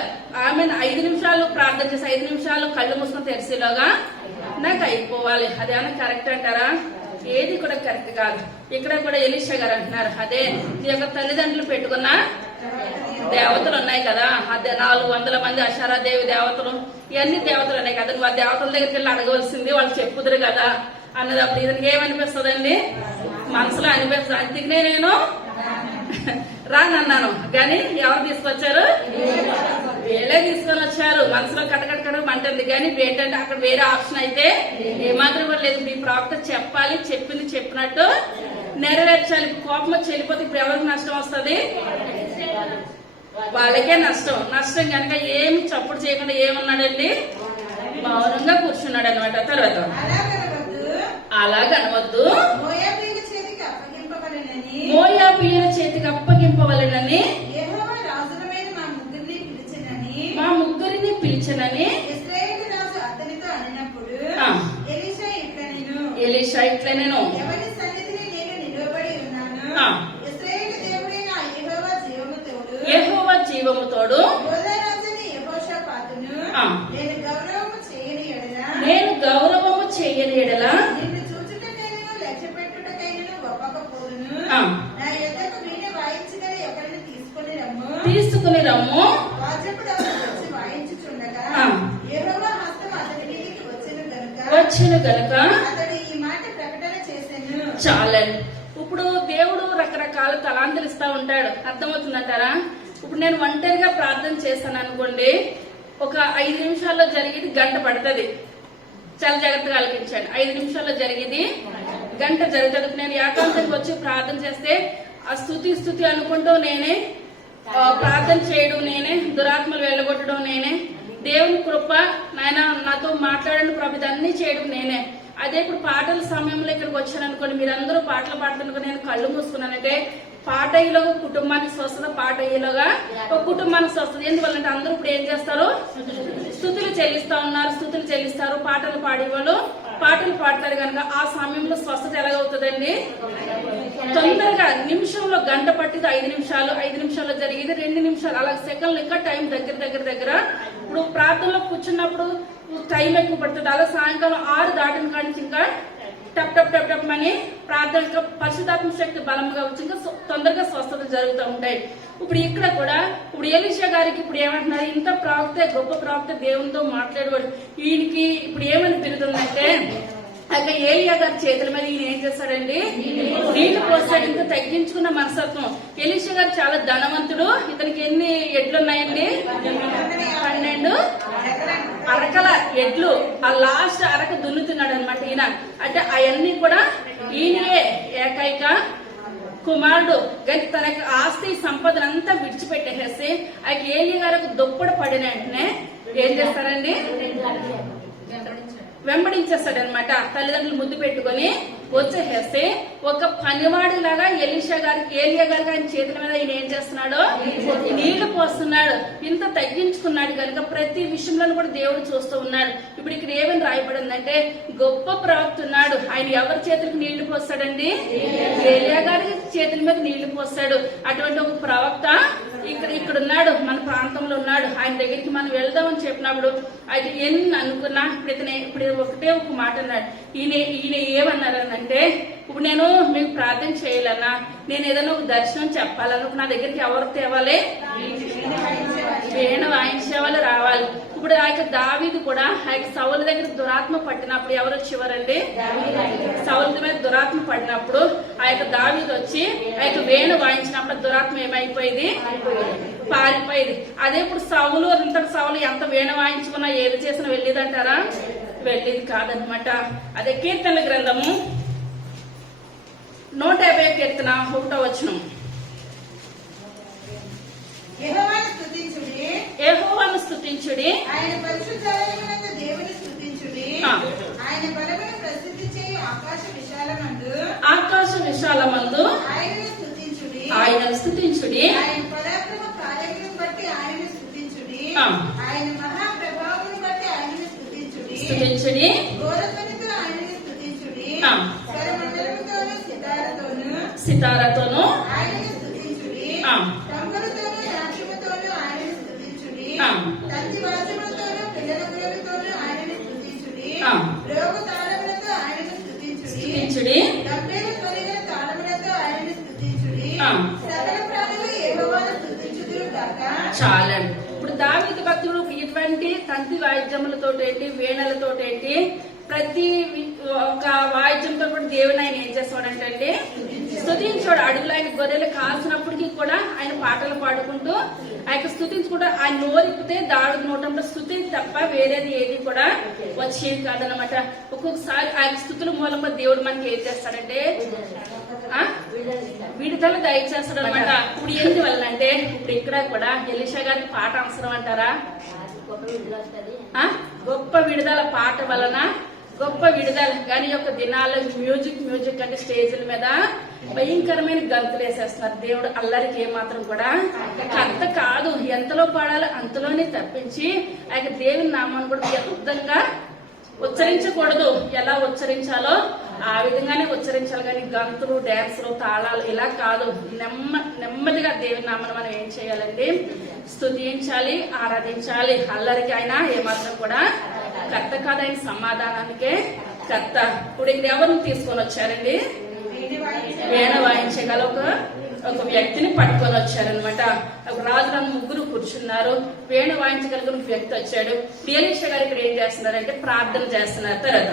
ఆమె 5 నిమిషాలు ప్రార్థన చేసి 5 నిమిషాలు కళ్ళు మూసుకొని తెరిసేలోగా నాకు అయిపోవాలి. అదేమన్నా కరెక్ట్ అంటారా? ఏది కూడా కరెక్ట్ కాదు. ఇక్కడ కూడా ఎలీషా గారు అంటున్నారు అదే నీ యొక్క తల్లిదండ్రులు పెట్టుకున్న దేవతలు ఉన్నాయి కదా, అదే 400 మంది అషారాదేవి దేవతలు, ఇవన్నీ దేవతలు ఉన్నాయి కదా, నువ్వు ఆ దేవతల దగ్గరికి వెళ్ళి అడగవలసింది, వాళ్ళు చెప్పుదురు కదా అన్నది. అప్పుడు ఇతనికి ఏమనిపిస్తుందండి? మనసులో అనిపిస్తుంది. అందుకనే నేను రానన్నాను కానీ ఎవరు తీసుకొచ్చారు? వీళ్ళే తీసుకొని వచ్చారు. మనసులో కటకట అంటుంది కానీ ఏంటంటే అక్కడ వేరే ఆప్షన్ అయితే ఏమాత్రం కూడా లేదు. మీ ప్రవక్త చెప్పాలి, చెప్పింది చెప్పినట్టు నెరవేర్చాలి. కోపం వచ్చి వెళ్ళిపోతే ఇప్పుడు ఎవరికి నష్టం వస్తుంది? వాళ్ళకే నష్టం కనుక ఏమి చప్పుడు చేయకుండా ఏమన్నాడండి? మౌనంగా కూర్చున్నాడు అనమాట. తర్వాత అలాగనవద్దు, మోయాబీయుల చేతికి అప్పగింపవలెనని మా ముగ్గురిని పిలిచనని ఎలీషా ఇట్లా నేను యెహోవా జీవము తోడు నేను గౌరవము చేయని ఎడల తీసుకుని రమ్ము. వచ్చును గనుక చాలండి. ఇప్పుడు దేవుడు రకరకాల తలాంతులు ఇస్తా ఉంటాడు. అర్థమవుతుందంటారా? ఇప్పుడు నేను ఒంటరిగా ప్రార్థన చేస్తాను అనుకోండి, ఒక 5 నిమిషాల్లో జరిగేది గంట పడుతుంది. చాలా జాగ్రత్తగా ఆలకించండి. 5 నిమిషాల్లో జరిగేది గంట జరుగుతుంది. నేను ఏకాంతంగా వచ్చి ప్రార్థన చేస్తే ఆ స్తుతి అనుకుంటూ నేనే ప్రార్థన చేయడం నేనే, దురాత్మలు వెళ్ళగొట్టడం నేనే, దేవుని కృప నాయన నాతో మాట్లాడండి ప్రభు, ఇదన్నీ చేయడం నేనే. అదే ఇప్పుడు పాటల సమయంలో ఇక్కడికి వచ్చాను అనుకోండి, మీరందరూ పాటలు పాడుతున్నారు, నేను కళ్ళు మూసుకున్నానంటే పాట అయ్యేలోగా కుటుంబానికి స్వస్థత, పాట అయ్యేలోగా ఒక కుటుంబానికి స్వస్థత. ఎందువల్లంటే అందరూ ఇప్పుడు ఏం చేస్తారు? స్తుతులు చెల్లిస్తారు. పాటలు పాడేవాళ్ళు పాటలు పాడతారు కనుక ఆ సమయంలో స్వస్థత ఎలాగవుతుందండి? తొందరగా నిమిషంలో గంట పట్టింది 5 నిమిషాలు, 5 నిమిషాల్లో జరిగేది 2 నిమిషాలు, అలా సెకండ్లు ఇంకా టైం దగ్గర. ఇప్పుడు ప్రార్థనలో కూర్చున్నప్పుడు టైం ఎక్కువ పడుతుంది. అలా సాయంకాలం 6 దాటిన కానీ ఇంకా టప్ టప్ టప్ టప్ అని ప్రార్థన పరిశుద్ధాత్మ శక్తి బలంగా వచ్చి ఇంకా తొందరగా స్వస్థత జరుగుతూ ఉంటాయి. ఇప్పుడు ఇక్కడ కూడా ఇప్పుడు ఎలీషా గారికి ఇప్పుడు ఏమంటున్నారు? ఇంత ప్రవక్త, గొప్ప ప్రవక్త, దేవునితో మాట్లాడేవాడు. ఈయనకి ఇప్పుడు ఏమని తిరుగుతుందంటే అక్కడ ఏలియా గారి చేతుల మీద ఈయన ఏం చేస్తాడండి? నీళ్లు పోస్తాడు. ఇంకా తగ్గించుకున్న మనస్తత్వం. ఎలీషా గారు చాలా ధనవంతుడు. ఇతనికి ఎన్ని ఎడ్లు ఉన్నాయండి? 12 అరకల ఎడ్లు. ఆ లాస్ట్ అరక దున్నుతున్నాడు అనమాట ఈయన. అంటే అవన్నీ కూడా ఈయనయే ఏకైక కుమారుడు. కానీ తన ఆస్తి సంపదనంతా విడిచిపెట్టేసేసి ఆ ఏలియా గారికి దుప్పడు పడిన వెంటనే ఏం చేస్తారండి? వెంబడించేస్తాడనమాట. తల్లిదండ్రులు ముద్దు పెట్టుకుని వచ్చేసేస్తే ఒక పనివాడి లాగా ఏలియా గారికి ఆయన చేతుల మీద ఆయన ఏం చేస్తున్నాడు? నీళ్లు పోస్తున్నాడు. ఇంత తగ్గించుకున్నాడు కనుక ప్రతి విషయంలో కూడా దేవుడు చూస్తూ ఉన్నాడు. ఇప్పుడు ఇక్కడ ఏమని రాయబడిందంటే గొప్ప ప్రవక్త ఉన్నాడు. ఆయన ఎవరి చేతులకు నీళ్లు పోస్తాడండి? ఏలియా గారి చేతుల మీద నీళ్లు పోస్తాడు. అటువంటి ఒక ప్రవక్త ఇక్కడ ఉన్నాడు, మన ప్రాంతంలో ఉన్నాడు. ఆయన దగ్గరికి మనం వెళ్దామని చెప్పినప్పుడు అది ఎన్ని అనుకున్నా ఇప్పుడు ఒకటే ఒక మాట అన్నాడు. ఈయన ఏమన్నారనంటే ఇప్పుడు నేను మీకు ప్రార్థన చేయాలన్నా, నేను ఏదైనా ఒక దర్శనం చెప్పాలన్నా నా దగ్గరికి ఎవరు తేవాలి? వీణ వాయించే వాళ్ళు రావాలి. ఇప్పుడు ఆ యొక్క దావీదు కూడా ఆ యొక్క సౌలు దగ్గర దురాత్మ పట్టినప్పుడు ఎవరు వచ్చేవారండి? సౌలు మీద దురాత్మ పడినప్పుడు ఆ యొక్క దావీదు వచ్చి ఆ యొక్క వేణు వాయించినప్పుడు దురాత్మ ఏమైపోయింది? పారిపోయేది. అదే ఇప్పుడు సౌలు ఎంత వేణ వాయించుకున్నా ఏది చేసినా వెళ్ళేదంటారా? వెళ్ళేది కాదనమాట. అదే కీర్తనల గ్రంథము 150 కీర్తన 1వ వచనం. యెహోవాను స్తుతించుడి, ఆయన పరిశుద్ధాలయమునందు దేవుని స్తుతించుడి. ఆయన బలమును ప్రసిద్ధి చేయు ఆకాశ విశాలమందు ఆయనను స్తుతించుడి. ఆయన పరాక్రమ కార్యములను బట్టి ఆయనను స్తుతించుడి. ఆయన మహా ప్రభావమును బట్టి ఆయనను స్తుతించుడి. గోరధ్వనితో ఆయనను స్తుతించుడి. స్వరమండలముతోను సితారతోను ఆయనను స్తుతించుడి. తంబురతోను సాక్ష్యముతోను ఆయనను స్తుతించుడి. తంతి వాద్యములతోను పిల్లల గురులతోను ఆయనను స్తుతించుడి. రోగ తాళములతో ఆయనను స్తుతించుడి. గంభీర ధ్వనిగల తాళములతో ఆయనను స్తుతించుడి. సకల ప్రాణులు యెహోవాను స్తుతించుదురు గాక. చాలండి. ఇప్పుడు దావీదు భక్తుడు ఇటువంటి తంతి వాయిద్యములతోటేంటి, వీణలతోటేంటి ప్రతి ఒక వాయిద్యంతో కూడా దేవుని ఆయన ఏం చేస్తాడంటే అండి స్తుతించాడు. అడుగులు ఆయన గొర్రెలు కాల్సినప్పటికీ కూడా ఆయన పాటలు పాడుకుంటూ ఆయన స్తుతించుకుంటూ ఆయన నోరిపితే దాడు నోటంలో స్తుతి తప్ప వేరేది ఏది కూడా వచ్చేది కాదనమాట. ఒక్కొక్కసారి ఆయన స్తుతుల మూలంగా దేవుడు మనకి ఏం చేస్తాడంటే విడుదల దయచేస్తాడు అనమాట. ఇప్పుడు ఏంటి వల్ల అంటే ఇప్పుడు ఇక్కడ కూడా ఎలీషా గారి పాట అవసరం అంటారా? గొప్ప విడుదల పాట వలన గొప్ప విడుదల. కానీ యొక్క దినాల్లో మ్యూజిక్ అంటే స్టేజ్ల మీద భయంకరమైన గంతులు వేసేస్తున్నారు. దేవుడు అల్లరికి ఏమాత్రం కూడా అంత కాదు, ఎంతలో పాడాలో అంతలోనే తప్పించి ఆయన దేవుని నామాన్ని కూడా వ్యర్థంగా ఉచ్చరించకూడదు. ఎలా ఉచ్చరించాలో ఆ విధంగానే ఉచ్చరించాలి. కానీ గంతులు, డాన్సులు, తాళాలు ఇలా కాదు. నెమ్మదిగా దేవుని నామాన్ని మనం ఏం చేయాలండి స్తుతించాలి, ఆరాధించాలి. అల్లరికి ఆయన ఏమాత్రం కూడా కర్త కాదు, ఆయన సమాధానానికే కర్త. ఇప్పుడు ఇక్కడ ఎవరిని తీసుకొని వచ్చారండి? వీణ వాయించగల ఒక వ్యక్తిని పట్టుకొని వచ్చారనమాట. ఒక రాజులను ముగ్గురు కూర్చున్నారు. వేణు వాయించగలిగిన వ్యక్తి వచ్చాడు. ఎలీషా గారు ఇక్కడ ఏం చేస్తున్నారంటే ప్రార్థన చేస్తున్నారు. తర్వాత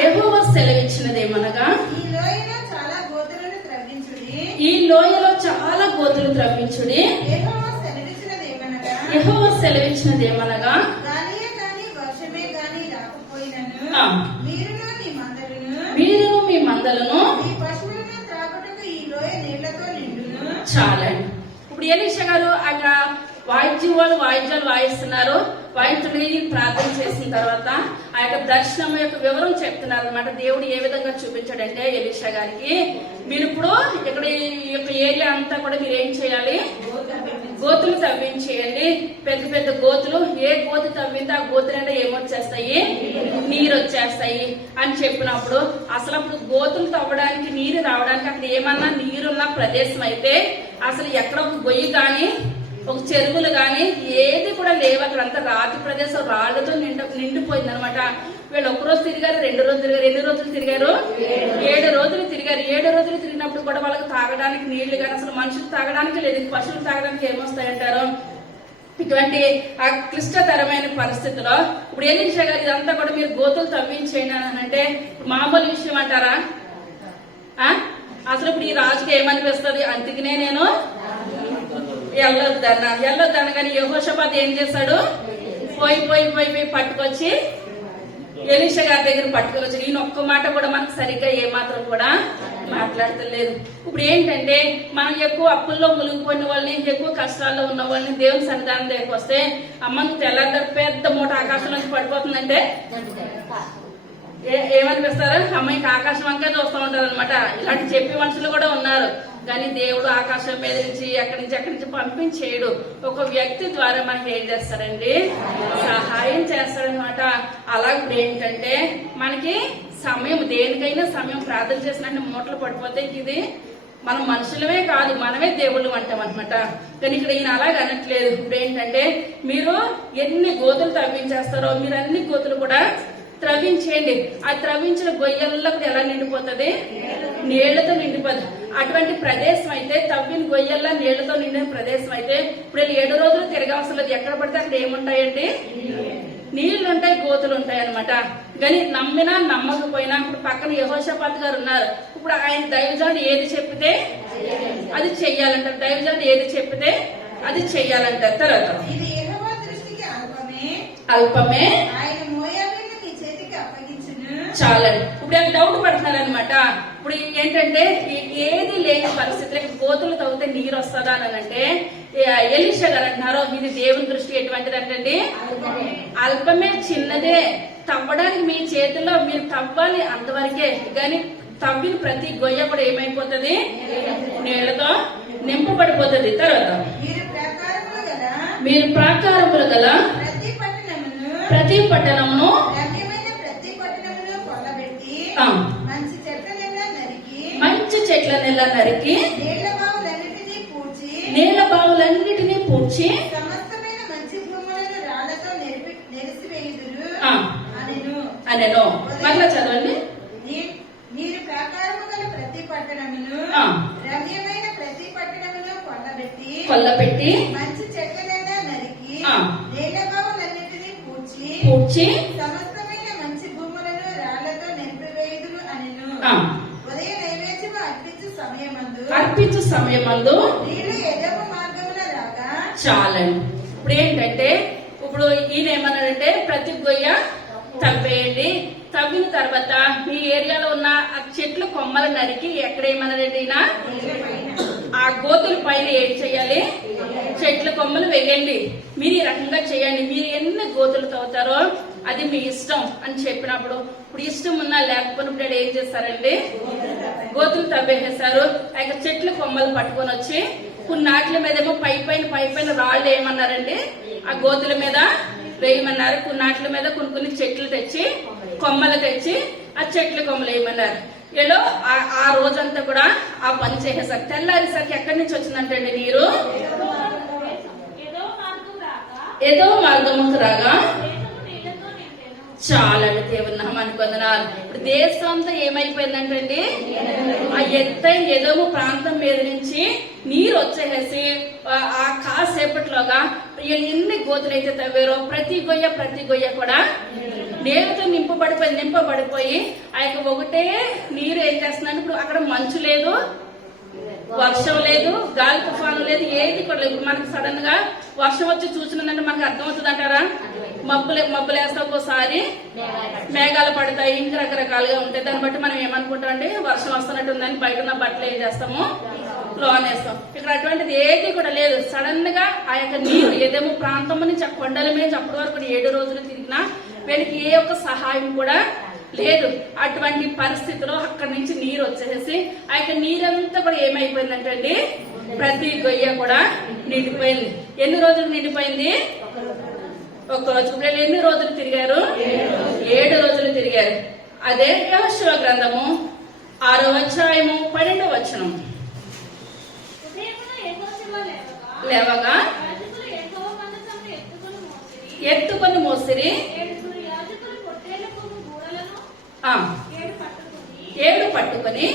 యెహోవా సెలవిచ్చినదేమనగా ఈ లోయలో చాలా గోతులు త్రవ్వించుడి. యెహోవా సెలవిచ్చినదేమనగా మీరును మీ మందలను చాలండి. ఇప్పుడు ఎలీషా గారు అక్కడ వాయిద్యాలు వాయిస్తున్నారు. వాయించుడి ప్రార్థన చేసిన తర్వాత ఆ యొక్క దర్శనం యొక్క వివరం చెప్తున్నారు అనమాట. దేవుడు ఏ విధంగా చూపించాడంటే ఎలీషా గారికి, మీరు ఇప్పుడు ఇక్కడ ఈ యొక్క ఏరియా అంతా కూడా మీరు ఏం చేయాలి? గోతులు తవ్వించేయండి. పెద్ద పెద్ద గోతులు. ఏ గోతు తవ్విందో ఆ గోతులు అంటే ఏమొచ్చేస్తాయి? నీరు వచ్చేస్తాయి అని చెప్పినప్పుడు అసలు అప్పుడు గోతులు తవ్వడానికి నీరు రావడానికి అక్కడ ఏమన్నా నీరున్న ప్రదేశం అయితే అసలు ఎక్కడ ఒక గొయ్యి కానీ ఒక చెరువులు గాని ఏది కూడా లేవు. అక్కడ అంతా రాతి ప్రదేశం రాళ్లతో నిండిపోయింది అనమాట. వీళ్ళు ఒక రోజు తిరిగారు, 2 రోజులు తిరిగారు. ఎన్ని రోజులు తిరిగారు? 7 రోజులు తిరిగారు. 7 రోజులు తిరిగినప్పుడు కూడా వాళ్ళకి తాగడానికి నీళ్లు కానీ అసలు మనుషులు తాగడానికి లేదు. పశువులు తాగడానికి ఏమొస్తాయంటారు? ఇటువంటి ఆ క్లిష్టతరమైన పరిస్థితిలో ఇప్పుడు ఎలీషా గారు ఇదంతా కూడా మీరు గోతులు తవ్వించేయండి అని అంటే మామూలు విషయం అంటారా? అసలు ఇప్పుడు ఈ రాజుకి ఏమనిపిస్తుంది? అందుకనే నేను వెళ్ళొద్దన్నా కానీ యెహోషాపాతు ఏం చేశాడు? పోయి పట్టుకొచ్చి ఎలీషా గారి దగ్గర పట్టుకొని వచ్చి ఈయన ఒక్క మాట కూడా మనకు సరిగ్గా ఏమాత్రం కూడా మాట్లాడతలేదు. ఇప్పుడు ఏంటంటే మనం ఎక్కువ అప్పుల్లో మునిగిపోయిన వాళ్ళని, ఎక్కువ కష్టాల్లో ఉన్న వాళ్ళని దేవుని సన్నిధానం దగ్గరికి వస్తే అమ్మకు తెల్లారి పెద్ద మూట ఆకాశం నుంచి పడిపోతుందంటే ఏమనిపిస్తారా? అమ్మాయికి ఆకాశం అంతా చూస్తూ ఉంటారు అనమాట. ఇలాంటి చెప్పే మనుషులు కూడా ఉన్నారు. కానీ దేవుడు ఆకాశం మీద నుంచి ఎక్కడి నుంచి పంపించేయడు. ఒక వ్యక్తి ద్వారా మనకి ఏం చేస్తారండి? సహాయం చేస్తాడనమాట. అలాగే ఏంటంటే మనకి సమయం, దేనికైనా సమయం ప్రార్థన చేసినట్టు మూటలు పడిపోతే ఇది మనం మనుషులమే కాదు, మనమే దేవుళ్ళు అంటాం అనమాట. కానీ ఇక్కడ ఈయన అలాగ అనట్లేదు. ఇప్పుడు ఏంటంటే మీరు ఎన్ని గోతులు తవ్వించేస్తారో మీరు అన్ని గోతులు కూడా త్రవ్వించేయండి. ఆ త్రవ్వించిన గొయ్యల్లో కూడా ఎలా నిండిపోతుంది? నీళ్లతో నిండిపోతుంది. అటువంటి ప్రదేశం అయితే, తవ్విన గొయ్యల్లో నీళ్లతో నిండిన ప్రదేశం అయితే ఇప్పుడు 7 రోజులు తిరగవసరం లేదు. ఎక్కడ పడితే అక్కడ ఏముంటాయండి? నీళ్లు ఉంటాయి, గోతులు ఉంటాయి అనమాట. కానీ నమ్మినా నమ్మకపోయినా ఇప్పుడు పక్కన యెహోషాపాతు గారు ఉన్నారు. ఇప్పుడు ఆయన దైవజనుడు ఏది చెప్పితే అది చెయ్యాలంటారు. దైవజనుడు ఏది చెప్పితే అది చెయ్యాలంటారు. తర్వాత అల్పమే చాలండి. ఇప్పుడు ఆయన డౌట్ పడుతున్నారు అనమాట. ఇప్పుడు ఏంటంటే ఏది లేని పరిస్థితులకి గోతులు తవ్వితే నీరు వస్తుందా అని అంటే ఎలీషా గారు అంటున్నారు ఇది దేవుని దృష్టి ఎటువంటిది అంటే అల్పమే, చిన్నదే. తవ్వడానికి మీ చేతుల్లో మీరు తవ్వాలి అంతవరకే. కానీ తవ్విన ప్రతి గొయ్య కూడా ఏమైపోతుంది? నీళ్లతో నింపబడిపోతుంది. తర్వాత మీరు ప్రాకారములు గల ప్రతి పట్టణమును మంచి చెట్లనెల్లా నరికి నీళ్ల బావులన్నిటినీ పూడ్చి అనెను. మళ్ళా చదవండి. మీరు ప్రాకారము గల ప్రతి పట్టణమును రమ్యమైన ప్రతి పట్టణమును కొల్లబెట్టి మంచి చెట్లనెల్లా నరికి నీళ్ల బావులన్నిటినీ పూడ్చి సమస్తమైన సమయమందు నీళ్ళు ఎదము మార్గమున రాక. చాలండి. ఇప్పుడు ఏంటంటే ఇప్పుడు ఈయన ఏమన్నాడంటే ప్రతి గొయ్య తవ్వేయండి. తవ్విన తర్వాత మీ ఏరియాలో ఉన్న ఆ చెట్లు కొమ్మలు నరికి ఎక్కడ ఏమన్నాడంటే ఈయన ఆ గోతుల పైన ఏం చేయాలి, చెట్ల కొమ్మలు వేయండి. మీరు ఈ రకంగా చేయండి. మీరు ఎన్ని గోతులు తవ్వుతారో అది మీ ఇష్టం అని చెప్పినప్పుడు ఇప్పుడు ఇష్టం ఉన్నా లేకపోయినప్పుడు ఏం చేస్తారండి, గోతులు తవ్వేసేసారు. ఆ చెట్ల కొమ్మలు పట్టుకొని వచ్చి కొన్ని నాట్ల మీద ఏమో పై పైన రాళ్ళు ఏమన్నారండి ఆ గోతుల మీద వేయమన్నారు. కొన్ని నాట్ల మీద కొన్ని చెట్లు తెచ్చి కొమ్మలు తెచ్చి ఆ చెట్ల కొమ్మలు వేయమన్నారు. ఏదో ఆ రోజంతా కూడా ఆ పని చేసేసరికి తెల్లారేసరికి ఎక్కడి నుంచి వచ్చిందంటే నీరు ఏదో మార్గముకు రాగా చాలండి. దేవుని నామానికి వందనాలు. ఇప్పుడు దేశం అంతా ఏమైపోయిందంటే ఆ ఎత్తైన ఎదోము ప్రాంతం మీద నుంచి నీరు వచ్చేసి ఆ కాసేపట్లోగా ఎన్ని గోతులు అయితే తవ్వారో ప్రతి గొయ్య కూడా నీరుతో నింపబడిపోయి ఆ యొక్క ఒకటే నీరు ఏం చేస్తుందంటే ఇప్పుడు అక్కడ మంచు లేదు, వర్షం లేదు, గాలి తుఫాను లేదు, ఏది కూడా లేదు. మనకి సడన్ గా వర్షం వచ్చి చూసినందంటే మనకు అర్థమవుతుంది అంటారా? మబ్బులు వేస్తా ఒకసారి మేఘాలు పడతాయి, ఇంకా రకరకాలుగా ఉంటాయి. దాన్ని బట్టి మనం ఏమనుకుంటాం అంటే వర్షం వస్తున్నట్టు ఉందని బయట ఉన్న బట్టలు ఏం చేస్తాము, లోన్ వేస్తాం. ఇక్కడ అటువంటిది ఏది కూడా లేదు. సడన్ గా ఆ యొక్క నీరు ఏదేమో ప్రాంతం నుంచి ఆ కొండల మీద అప్పటి వరకు 7 రోజులు తిరిగినా వీళ్ళకి ఏ ఒక్క సహాయం కూడా లేదు. అటువంటి పరిస్థితిలో అక్కడి నుంచి నీరు వచ్చేసి ఆ యొక్క నీరంతా కూడా ఏమైపోయిందంటే అండి ప్రతి గొయ్య కూడా నిండిపోయింది. ఎన్ని రోజులు నిండిపోయింది? ఒక్కరోజు. ఎన్ని రోజులు తిరిగారు? 7 రోజులు తిరిగారు. అదే యెహోషువ గ్రంథము 6వ అధ్యాయము 12వ వచనం. లేవగా ఎత్తుకొని మోసిరి 7 పట్టుకొని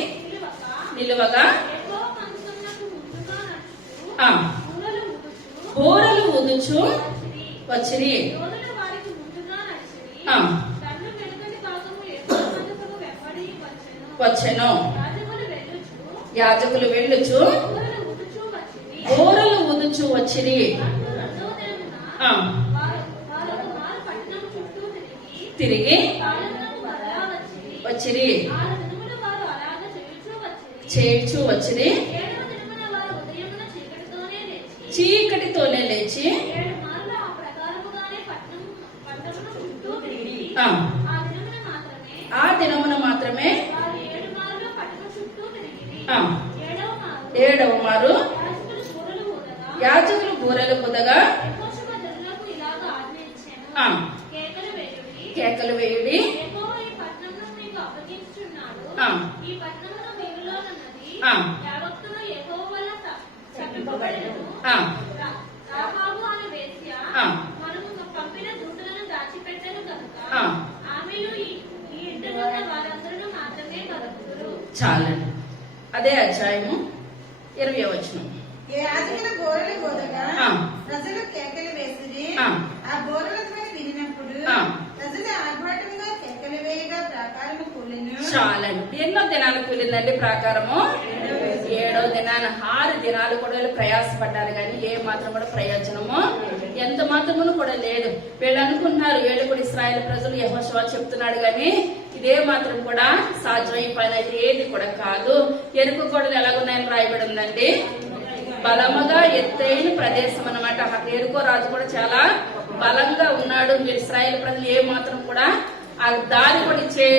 నిలువగా బూరలు ఊదుచు వచ్చిరి. వచ్చెను. యాజకులు వెళ్ళుచు బూరలు ఊదుచు వచ్చిరి. తిరిగి వచ్చిరి చేర్చు వచ్చిరి. చీకటితోనే లేచి ఆ దినమున మాత్రమే 7వ మారు యాజకులు బూరెలు కుదగా కేకలు వేయుడి. చాలండి. అదే అధ్యాయము 20వ వచనం. యాజకుల బోరలు కోదగా ప్రజలు కేకలు వేసిరి. ఆ బోరల ధ్వని వినినప్పుడు ప్రజలు ఆర్భాటంగా కేకలు వేయగా ప్రాకారము కూలిను. చాలండి. ఎన్నో దినాలు కూలిందండి ప్రాకారము? 7వ దినాన 6 దినాలు కూడా వీళ్ళు ప్రయాసపడ్డారు కానీ ఏ మాత్రం కూడా ప్రయోజనము ఎంత మాత్రమును కూడా లేదు. వీళ్ళు అనుకుంటున్నారు వీళ్ళు కూడా ఇశ్రాయేలు ప్రజలు యెహోషువ చెప్తున్నాడు కానీ ఇదే మాత్రం కూడా సాధ్యమై పని అయితే ఏది కూడా కాదు. ఎరుకు గోడలు ఎలాగున్నాయని రాయబడి ఉందండి, బలముగా ఎత్తైన ప్రదేశం అన్నమాట. ఎరుకో రాజు కూడా చాలా బలంగా ఉన్నాడు. ఇశ్రాయేలు ప్రజలు ఏ మాత్రం కూడా ఆ దారి కూడా ఇచ్చే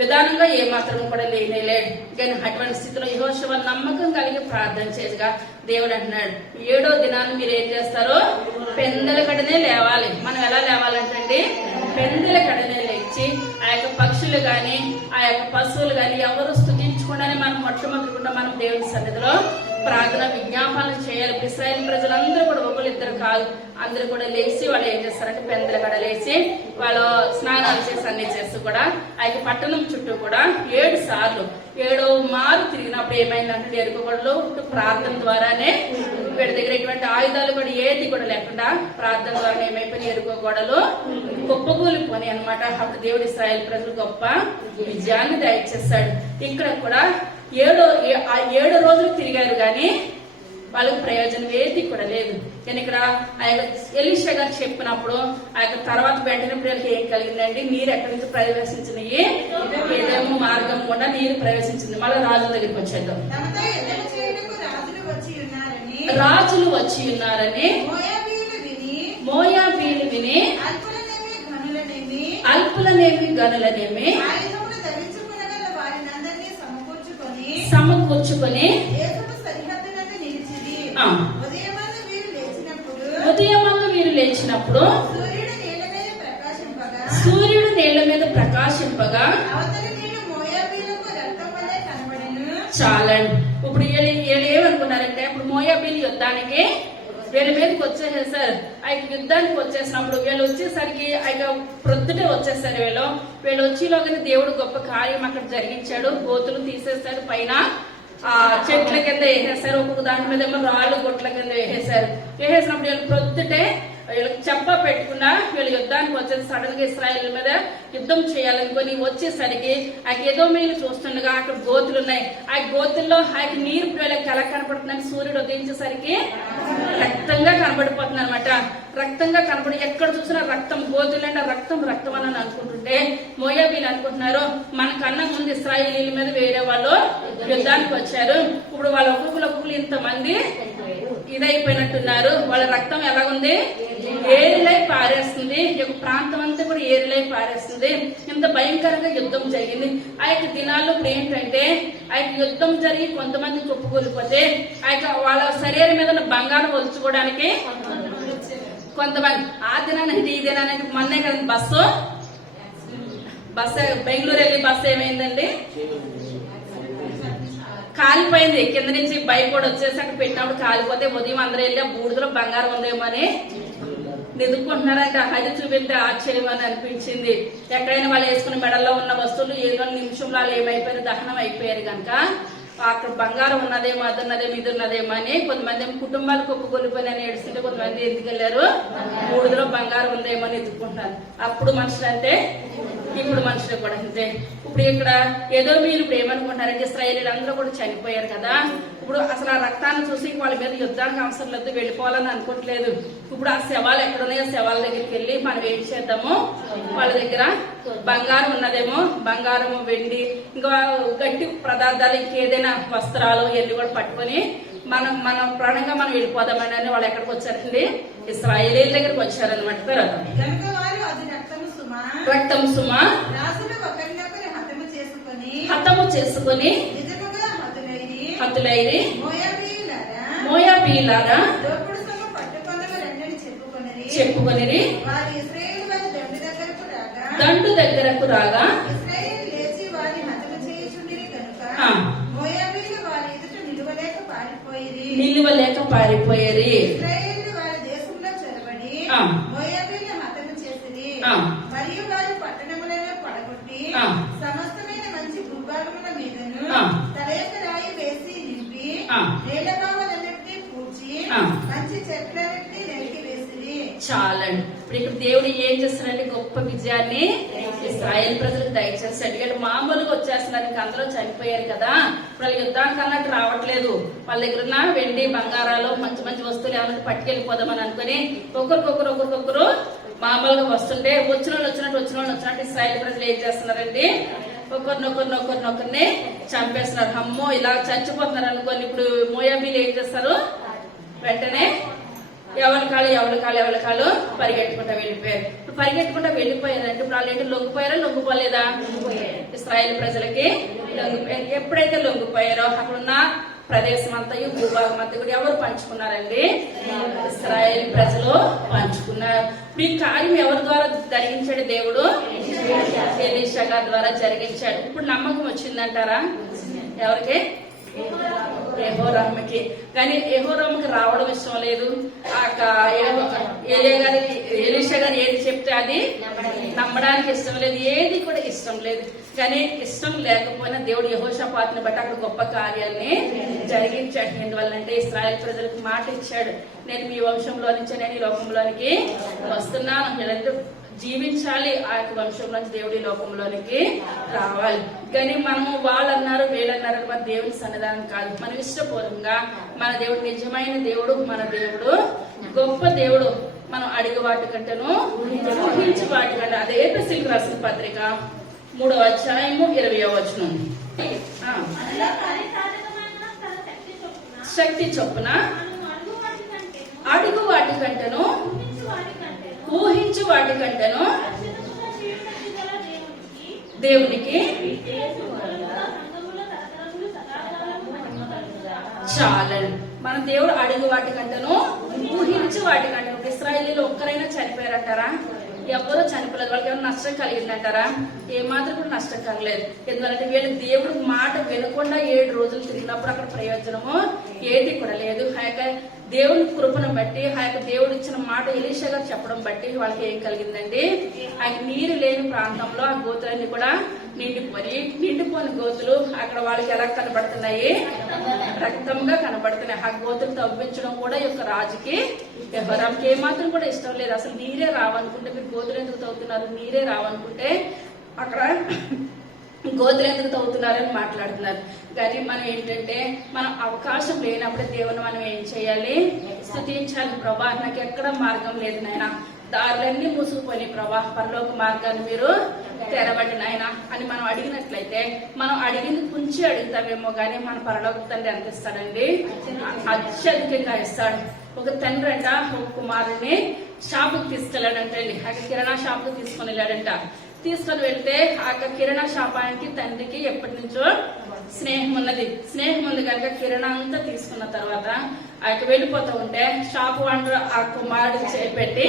విధానంగా ఏ మాత్రం కూడా లేనేలేడు. కానీ అటువంటి స్థితిలో యెహోషువ నమ్మకం కలిగి ప్రార్థన చేయగా దేవుడు అంటున్నాడు 7వ దినాన్ని మీరు ఏం చేస్తారో పెందల కడనే లేవాలి. మనం ఎలా లేవాలంటే పెందల కడనే లేచి ఆ యొక్క పక్షులు గాని ఆ యొక్క పశువులు గాని ఎవరు స్తుతించకుండానే మనం మొట్టమొదటికుండా మనం దేవుని సన్నిధిలో ప్రార్థన విజ్ఞాపనలు చేయాలి. ఇశ్రాయేలు ప్రజలందరూ కూడా ఒకరిద్దరు కాదు, అందరూ కూడా లేచి వాళ్ళు ఏం చేస్తారంటే పెందల కడ లేచి వాళ్ళు స్నానాలు చేసి అన్ని చేస్తూ కూడా ఆ యొక్క పట్టణం చుట్టూ కూడా 7 సార్లు 7వ మారు తిరిగినప్పుడు ఏమైందంటే ఎరుకగొడలో ప్రార్థన ద్వారానే వీడి దగ్గర ఎటువంటి ఆయుధాలు కూడా ఏది కూడా లేకుండా ప్రార్థన ద్వారా ఏమైపోయిన ఎరుకగొడలు కుప్పకూలిపోయి అనమాట. అప్పుడు దేవుడు ఇశ్రాయేలు ప్రజలు గొప్ప విజయాన్ని దయచేస్తాడు. ఇక్కడ కూడా ఆ 7 రోజులు తిరిగారు కానీ వాళ్ళకి ప్రయోజనం ఏది కూడా లేదు. కానీ ఇక్కడ ఆ యొక్క ఎలీషా గారు చెప్పినప్పుడు ఆ యొక్క తర్వాత వెంటనే వీళ్ళకి ఏం కలిగిందండి? నీరు ఎక్కడి నుంచి ప్రవేశించినాయి? ఏదేమో మార్గం కూడా నీరు ప్రవేశించింది. మళ్ళీ రాజుల దగ్గరికి వచ్చేద్దాం. రాజులు వచ్చి ఉన్నారని మోయాబీలు విని అల్పులనేమి గనులనేమి సమకూర్చుకొని ఉదయమందు వీరు లేచినప్పుడు సూర్యుడు నేల మీద ప్రకాశింపగా చాలండి. ఇప్పుడు వీళ్ళు ఏమనుకున్నారంటే ఇప్పుడు మోయాబీలు యుద్ధానికి వీళ్ళ మీదకి వచ్చేసారు. ఆ యుద్ధానికి వచ్చేసినప్పుడు వీళ్ళు వచ్చేసరికి ప్రొద్దుటే వచ్చేసారు. వీళ్ళు వచ్చేలోగానే దేవుడు గొప్ప కార్యం అక్కడ జరిగించాడు. గోతులు తీసేసాడు, పైన ఆ చెట్ల కింద వేసేసారు, ఒక్కొక్క దాని మీద ఏమో రాళ్ళు గొట్ల కింద వేసేసినప్పుడు వీళ్ళు ప్రొద్దుటే వీళ్ళకి చెప్ప పెట్టకుండా వీళ్ళు యుద్ధానికి వచ్చేసి సడన్ గా ఇశ్రాయేల్ మీద యుద్ధం చేయాలనుకొని వచ్చేసరికి ఆ ఎదోమీయులు చూస్తుండగా అక్కడ గోతులు ఉన్నాయి. ఆ గోతుల్లో ఆ నీరు వీళ్ళకి ఎలా కనపడుతుందని సూర్యుడు ఉదయించేసరికి రక్తంగా కనబడిపోతుంది అనమాట. రక్తంగా కనబడి ఎక్కడ చూసినా రక్తం, గోతులంటే రక్తం రక్తం అని అనుకుంటుంటే మోయాబీలు అనుకుంటున్నారు మనకన్నా ముందు ఇశ్రాయేలీల మీద వేరే వాళ్ళు యుద్ధానికి వచ్చారు. ఇప్పుడు వాళ్ళ ఒక్కొక్కరు ఇంతమంది ఇదైపోయినట్టున్నారు. వాళ్ళ రక్తం ఎలాగుంది? ఏరిలై పారేస్తుంది. ఈ యొక్క ప్రాంతం అంతా కూడా ఏరిలై పారేస్తుంది. ఇంత భయంకరంగా యుద్ధం జరిగింది. ఆ యొక్క దినాల్లో ఇప్పుడు ఏంటంటే ఆ యొక్క యుద్ధం జరిగి కొంతమంది కుప్పకూలిపోతే ఆ యొక్క వాళ్ళ శరీరం మీద బంగారం ఒలుచుకోవడానికి కొంతమంది ఆ దినానికి ఈ దినానికి మొన్నే కదా బస్సు బెంగళూరు వెళ్ళి బస్సు ఏమైందండి? కాలిపోయింది. కింద నుంచి బైక్ కూడా వచ్చేసి అక్కడ పెట్టినప్పుడు కాలిపోతే ఉదయం అందరూ వెళ్ళి ఆ బూడిదలో బంగారం ఉందేమో అని నిదుకుంటున్నారంటే అది చూపిస్తే ఆశ్చర్యం అని అనిపించింది. ఎక్కడైనా వాళ్ళు వేసుకున్న మెడల్లో ఉన్న వస్తువులు ఏదో నిమిషంలో వాళ్ళు ఏమైపోయారు, దహనం అయిపోయారు కనుక అక్కడ బంగారం ఉన్నదేమో, అదున్నదేమో, ఇది ఉన్నదేమో అని కొంతమంది ఏమో కుటుంబాలు కుప్పకొలిపోయినని ఏడుస్తుంటే కొంతమంది ఎందుకు వెళ్ళారు? బూడిదలో బంగారం ఉందేమో అని ఎత్తుకుంటున్నారు. అప్పుడు మనుషులు అంటే ఇప్పుడు మనుషులు కూడా అంతే. ఇప్పుడు ఇక్కడ ఏదో మీరు ఇప్పుడు ఏమనుకుంటారంటే ఇశ్రాయేలీలు అందరూ కూడా చనిపోయారు కదా, ఇప్పుడు అసలు ఆ రక్తాన్ని చూసి వాళ్ళ మీద యుద్ధానికి అవసరం లేదు, వెళ్ళిపోవాలని అనుకోవట్లేదు. ఇప్పుడు ఆ శవాలు ఎక్కడున్నాయో శవాల దగ్గరికి వెళ్ళి మనం ఏం చేద్దాము? వాళ్ళ దగ్గర బంగారం ఉన్నదేమో, బంగారము, వెండి, ఇంకా గట్టి పదార్థాలు, ఇంకేదైనా వస్త్రాలు ఇవన్నీ కూడా పట్టుకొని మనం ప్రాణంగా మనం వెళ్ళిపోదామని వాళ్ళు ఎక్కడికి వచ్చారండి? ఇశ్రాయేలీల దగ్గరికి వచ్చారనమాట. తర్వాత రక్తం సుమ హతము చేసుకొని హతులైరి మోయాబీయులారా చెప్పుకొనిరి. దండు దగ్గరకు రాగా నిలువలేక పారిపోయేరి. మరియు వారి పట్టణములను పడగొట్టి సమస్తమైన మంచి భూభాగముల మీదను తల యొక్క రాయి వేసి నింపి నేలభావాలన్నింటినీ పూడ్చి మంచి చెట్లన్నింటినీ నరికి వేసిరి. చాలండి. ఇప్పుడు ఇక్కడ దేవుడు ఏం చేస్తున్నారంటే గొప్ప విజయాన్ని ఇశ్రాయేల్ ప్రజలకు దయచేస్తాడు. ఇక్కడ మామూలుగా వచ్చేస్తున్నారు, ఇంకా అందరూ చనిపోయారు కదా, ఇప్పుడు యుద్ధానికి అన్నట్టు రావట్లేదు. వాళ్ళ దగ్గర ఉన్న వెండి బంగారాలు మంచి మంచి వస్తువులు ఏమన్నా పట్టుకెళ్ళిపోదామని అనుకుని ఒకరికొకరు మామూలుగా వస్తుంటే వచ్చిన వాళ్ళు వచ్చినట్టు ఇశ్రాయేల్ ప్రజలు ఏం చేస్తున్నారండి? ఒకరినొకరిని చంపేస్తున్నారు. అమ్మో ఇలా చచ్చిపోతున్నారు అనుకోని ఇప్పుడు మోయాబీలు ఏం చేస్తారు? వెంటనే ఎవరి కాళ్ళు పరిగెట్టుకుంటా వెళ్ళిపోయారు. ఇప్పుడు పరిగెట్టుకుంటా వెళ్ళిపోయారంటే ఇప్పుడు వాళ్ళు ఏంటి? లొంగిపోయారా లొంగిపోలేదా? ఇశ్రాయేల్ ప్రజలకి లొంగిపోయారు. ఎప్పుడైతే లొంగిపోయారో అక్కడున్న ప్రదేశం అంతా, భూభాగం అంతా కూడా ఎవరు పంచుకున్నారండి? ఇశ్రాయేల్ ప్రజలు పంచుకున్నారు. ఇప్పుడు ఈ కార్యం ఎవరి ద్వారా జరిగించాడు? దేవుడు ఎలీషా గారి ద్వారా జరిగించాడు. ఇప్పుడు నమ్మకం వచ్చిందంటారా? ఎవరికి? యెహోరాముకి. కానీ యెహోరాముకి రావడం ఇష్టం లేదు. ఎలీషా గారు ఏది చెప్తే చెప్తే అది నమ్మడానికి ఇష్టం లేదు, ఏది కూడా ఇష్టం లేదు. కానీ ఇష్టం లేకపోయినా దేవుడు యెహోషాపాతుని బట్టి అక్కడ గొప్ప కార్యాలని జరిగించాడు. ఎందువల్లంటే ఇశ్రాయేల్ ప్రజలకు మాట ఇచ్చాడు, నేను మీ వంశంలో నుంచి నేను ఈ లోకంలోనికి వస్తున్నాను, మీరందరూ జీవించాలి, ఆ యొక్క వంశంలోంచి దేవుడి లోకంలోనికి రావాలి. కానీ మనము వాళ్ళన్నారు వీళ్ళన్నారు మన దేవుని సన్నిధానం కాదు. మనం ఇష్టపూర్వకంగా మన దేవుడు నిజమైన దేవుడు, మన దేవుడు గొప్ప దేవుడు. మనం అడిగే వాటి కంటేను ఊహించే వాటి కంటే. అదే ఎఫెసీయులకు రాసిన పత్రిక 3వ అధ్యాయము 20వ వచనం. శక్తి చొప్పున అడుగు వాటి కంటేను ఊహించు వాటి కంటేను దేవునికి చాలండి. మన దేవుడు అడుగు వాటి కంటేను ఊహించు వాటి కంటే. ఇశ్రాయేలీలు ఒక్కరైనా చనిపోయారంటారా? ఎవరో చనిపోలేదు. వాళ్ళకి ఏమైనా నష్టం కలిగిందంటారా? ఏమాత్రం కూడా నష్టం కలగలేదు. ఎందుకంటే వీళ్ళు దేవుడు మాట వినకుండా 7 రోజులు తిరిగినప్పుడు అక్కడ ప్రయోజనము ఏది కూడా లేదు. ఆ యొక్క దేవుని కృపను బట్టి, ఆ యొక్క దేవుడు ఇచ్చిన మాట ఎలీషా గారు చెప్పడం బట్టి వాళ్ళకి ఏం కలిగిందండి? ఆ నీరు లేని ప్రాంతంలో ఆ గోతులన్నీ కూడా నిండిపోయిన గోతులు అక్కడ వాళ్ళకి ఎలా కనబడుతున్నాయి? రక్తంగా కనబడుతున్నాయి. ఆ గోతులు తవ్వించడం కూడా ఈ యొక్క రాజుకి ఎవరికి ఏమాత్రం కూడా ఇష్టం లేదు. అసలు నీరే రావనుకుంటే మీరు గోతులు ఎందుకు తవ్వుతున్నారు? నీరే రావనుకుంటే అక్కడ గోతులు ఎందుకు తవ్వుతున్నారని మాట్లాడుతున్నారు. కానీ మనం ఏంటంటే మనం అవకాశం లేనప్పుడే దేవుని మనం ఏం చేయాలి? స్తుతించాలి. ప్రభా నాకు ఎక్కడ మార్గం లేదు నాయన, దారులన్నీ మూసుకుపోయి ప్రభా, పరలోక మార్గాన్ని మీరు తెరవండి నాయన అని మనం అడిగినట్లయితే, మనం అడిగింది కొంచెం అడుగుతామేమో కానీ మన పరలోక తండ్రి ఎంత ఇస్తాడండి? అత్యధికంగా ఇస్తాడు. ఒక తండ్రి అంట ఒక కుమారుడిని షాపుకి తీసుకెళ్ళాడంటండి. అక్కడ కిరాణా షాపుకి తీసుకొని వెళ్ళాడంట. తీసుకొని వెళ్తే ఆ కిరాణా షాపానికి తండ్రికి ఎప్పటి నుంచో స్నేహం ఉంది కనుక కిరాణా అంతా తీసుకున్న తర్వాత ఆ వెళ్ళిపోతూ ఉంటే షాపు వాడు ఆ కుమారుడికి చేపెట్టి,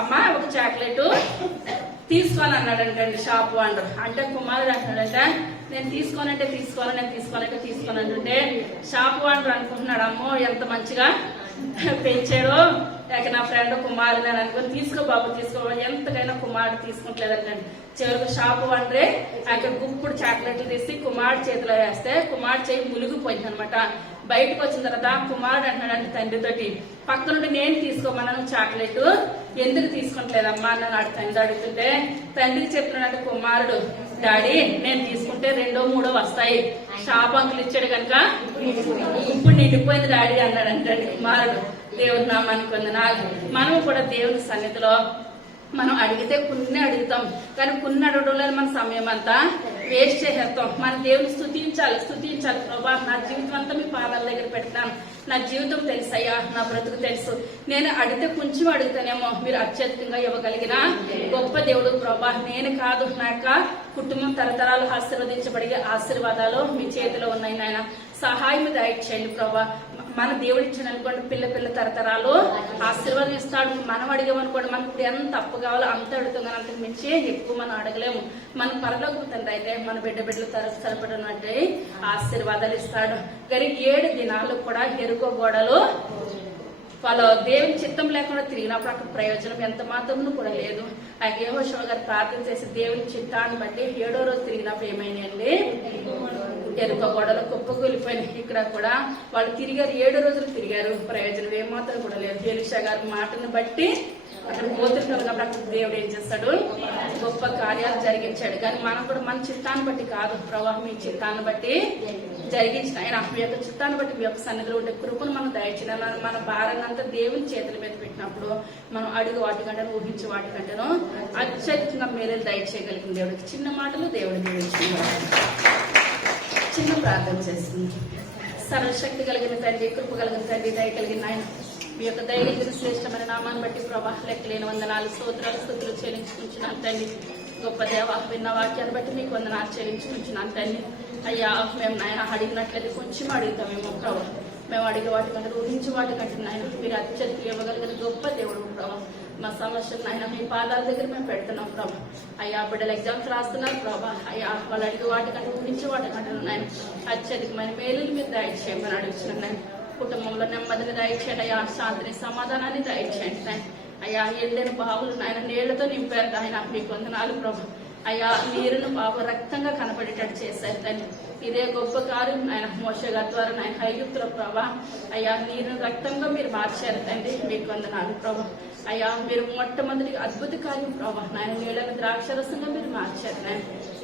అమ్మ ఒక చాక్లెట్ తీసుకొని అన్నాడంటండి షాపు వాడు. అంటే కుమారుడు అంటున్నాడంట, నేను తీసుకోనంటే అంటుంటే షాపు వాడు అనుకుంటున్నాడు, అమ్మో ఎంత మంచిగా పెంచాడో లేక నా ఫ్రెండ్ కుమారుడు అని అనుకుని, తీసుకో బాబు తీసుకో. ఎంతకైనా కుమారుడు తీసుకుంటలేదంటే చివరికి షాపు వండ్రే అక్కడ గుప్పుడు చాక్లెట్లు తీసి కుమారుడు చేతిలో వేస్తే కుమారుడు చేయి మునిగిపోయింది అనమాట. బయటకు వచ్చిన తర్వాత కుమారుడు అంటున్నాడు తండ్రితోటి, పక్క నుండి నేను తీసుకోమన్నాను చాక్లెట్, ఎందుకు తీసుకుంటలేదమ్మా అన్నాడు తండ్రి అడుగుతుంటే, తండ్రికి చెప్తున్నాడు కుమారుడు, డాడీ నేను తీసుకుంటే 2, 3 వస్తాయి, షాప్ అంకులు ఇచ్చాడు కనుక ఇప్పుడు నిండిపోయింది డాడీ అన్నాడు అంటాడు కుమారుడు. దేవుని నామానికి వందనాలు. మనం కూడా దేవుని సన్నిధిలో మనం అడిగితే కొన్ని అడుగుతాం, కానీ కొన్ని అడగడంలో మన సమయం అంతా వేస్ట్ చేసేస్తాం. మన దేవుని స్తుతించాలి. ప్రభా నా జీవితం అంతా మీ పాదాల దగ్గర పెడతాను, నా జీవితం తెలుసయ్యా, నా బ్రతుకు తెలుసు, నేను అడిగితే కొంచెం అడుగుతానేమో, మీరు అత్యధికంగా ఇవ్వగలిగిన గొప్ప దేవుడు ప్రభా. నేను కాదు, నా యొక్క కుటుంబం తరతరాలు ఆశీర్వదించబడిగే ఆశీర్వాదాలు మీ చేతిలో ఉన్నాయి నాయన, సహాయం దయచేయండి ప్రభా. మన దేవుడు ఇచ్చాడు అనుకోండి, పిల్ల తరతరాలు ఆశీర్వాదం ఇస్తాడు. మనం అడిగామనుకోండి, మనకు ఇప్పుడు ఎంత అప్పు కావాలో అంత అడుగుతాం, కానీ అంతకు మించి ఎక్కువ మనం అడగలేము. మన పరలోకపు తండ్రి అయితే మన బిడ్డలు సరిపడినట్టు ఆశీర్వాదాలు ఇస్తాడు. కానీ 7 దినాలు కూడా ఎరుకో గోడలు వాళ్ళు దేవుని చిత్తం లేకుండా తిరిగినప్పుడు అక్కడ ప్రయోజనం ఎంత మాత్రం కూడా లేదు. ఆ యెహోషువ గారు ప్రార్థన చేసి దేవుని చిత్తాన్ని బట్టి 7వ రోజు తిరిగినప్పుడు ఏమైనాయండి? ఎరుక గోడలు కుప్పకూలిపోయినాయి. ఇక్కడ కూడా వాళ్ళు తిరిగారు, 7 రోజులు తిరిగారు, ప్రయోజనం ఏమాత్రం కూడా లేదు. ఎలీషా గారి మాటను బట్టి అక్కడ పోతున్నప్పుడు అక్కడ దేవుడు ఏం చేస్తాడు? గొప్ప కార్యాలు జరిగించాడు. కానీ మనం కూడా మన చిత్తాన్ని బట్టి కాదు ప్రభా, మీ చిత్తాన్ని బట్టి జరిగించిన ఆయన మీ యొక్క చిత్తాన్ని బట్టి మీ యొక్క సన్నిధిలో ఉండే కృపను మనం దయచిన మన భారాన్ని అంతా దేవుని చేతుల మీద పెట్టినప్పుడు మనం అడుగు వాటి కంటే ఊహించే వాటి కంటేనో అత్యధికంగా మేలు దయచేయగలిగిన దేవుడికి చిన్న మాటలు దేవుడి చిన్న ప్రార్థన చేస్తుంది. సర్వశక్తి కలిగిన తండ్రి, కృప కలిగిన తండ్రి, దయ కలిగిన ఆయన మీ యొక్క దయగలిగిన శ్రేష్టమైన నామాన్ని బట్టి ప్రభా లెక్కలేని వందనాలు స్తోత్రాలు స్తుతులు చెల్లించుకుంటున్నాను తండ్రి. గొప్ప దేవ విన్న వాక్యాన్ని బట్టి మీకు వందనాలు చెల్లించుకుంటున్నాను తండ్రి. అయ్యా మేము నాయన అడిగినట్లయితే కొంచెం అడుగుతామేమో ప్రభా, మేము అడిగే వాటి కంటే ఊహించే వాటి కంటే నాయన మీరు అత్యధిక ఇవ్వగలిగిన గొప్ప దేవుడు ప్రభా. మా సమస్యలు నాయన మీ పాదాల దగ్గర మేము పెడుతున్నాం ప్రభా. అయ్యా బిడ్డలు ఎగ్జామ్స్ రాస్తున్నారు ప్రభా, అయ్యా వాళ్ళు అడిగే వాటి కంటే ఊహించే వాటి కంటే నాయన అత్యధికమైన మేలులు మీరు దయచేయమని అడుగుతున్నాను. కుటుంబంలో నెమ్మదిని దయచేయండి అయ్యా, శాంతిని సమాధానాన్ని దయచేయండి. అయ్యా ఎండిన బావులు నాయన నీళ్లతో నింపారు ఆయన మీకు వందనాలు ప్రభా. అయ్యా నీరును బాబు రక్తంగా కనపడేటట్టు చేశారు తండ్రి. ఇదే గొప్ప కార్యం ఆయన మోషే గారి ద్వారా ఆయన ఐగుప్తుల ప్రభా. అయ్యా నీరును రక్తంగా మీరు మార్చారు తండ్రి మీకు వందనాలు ప్రభా. అయ్యా మీరు మొట్టమొదటి అద్భుత కార్యం ప్రభా. నాయన నీళ్ళని ద్రాక్షరసంగా మీరు మార్చారు నాయన.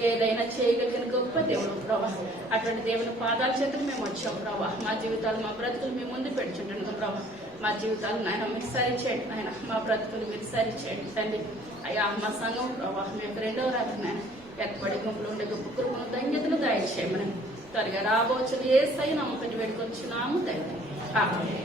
ఏదైనా చేయగలిగిన గొప్ప దేవుడు ప్రభా. అటువంటి దేవుని పాదాల చేతులు మేము వచ్చాం ప్రభా. మా జీవితాలు మా బ్రతుకులు మీ ముందు పెడుచుంటాను ప్రభా. మా జీవితాలు నాయన మీరు సరి చేయండి నాయన. మా బ్రతుకులు మీరు సరి చేయండి తండ్రి. అయ్యా మా సంఘం ప్రభా మేము రెండవ రాత్రి నాయన ఎక్కడి గుంపులు ఉండే గొప్ప కృపను ధన్యతను దయచేయమని త్వరగా రాబోచుని ఏ సై నమ్మకం వేడుకొచ్చున్నాము తండ్రి.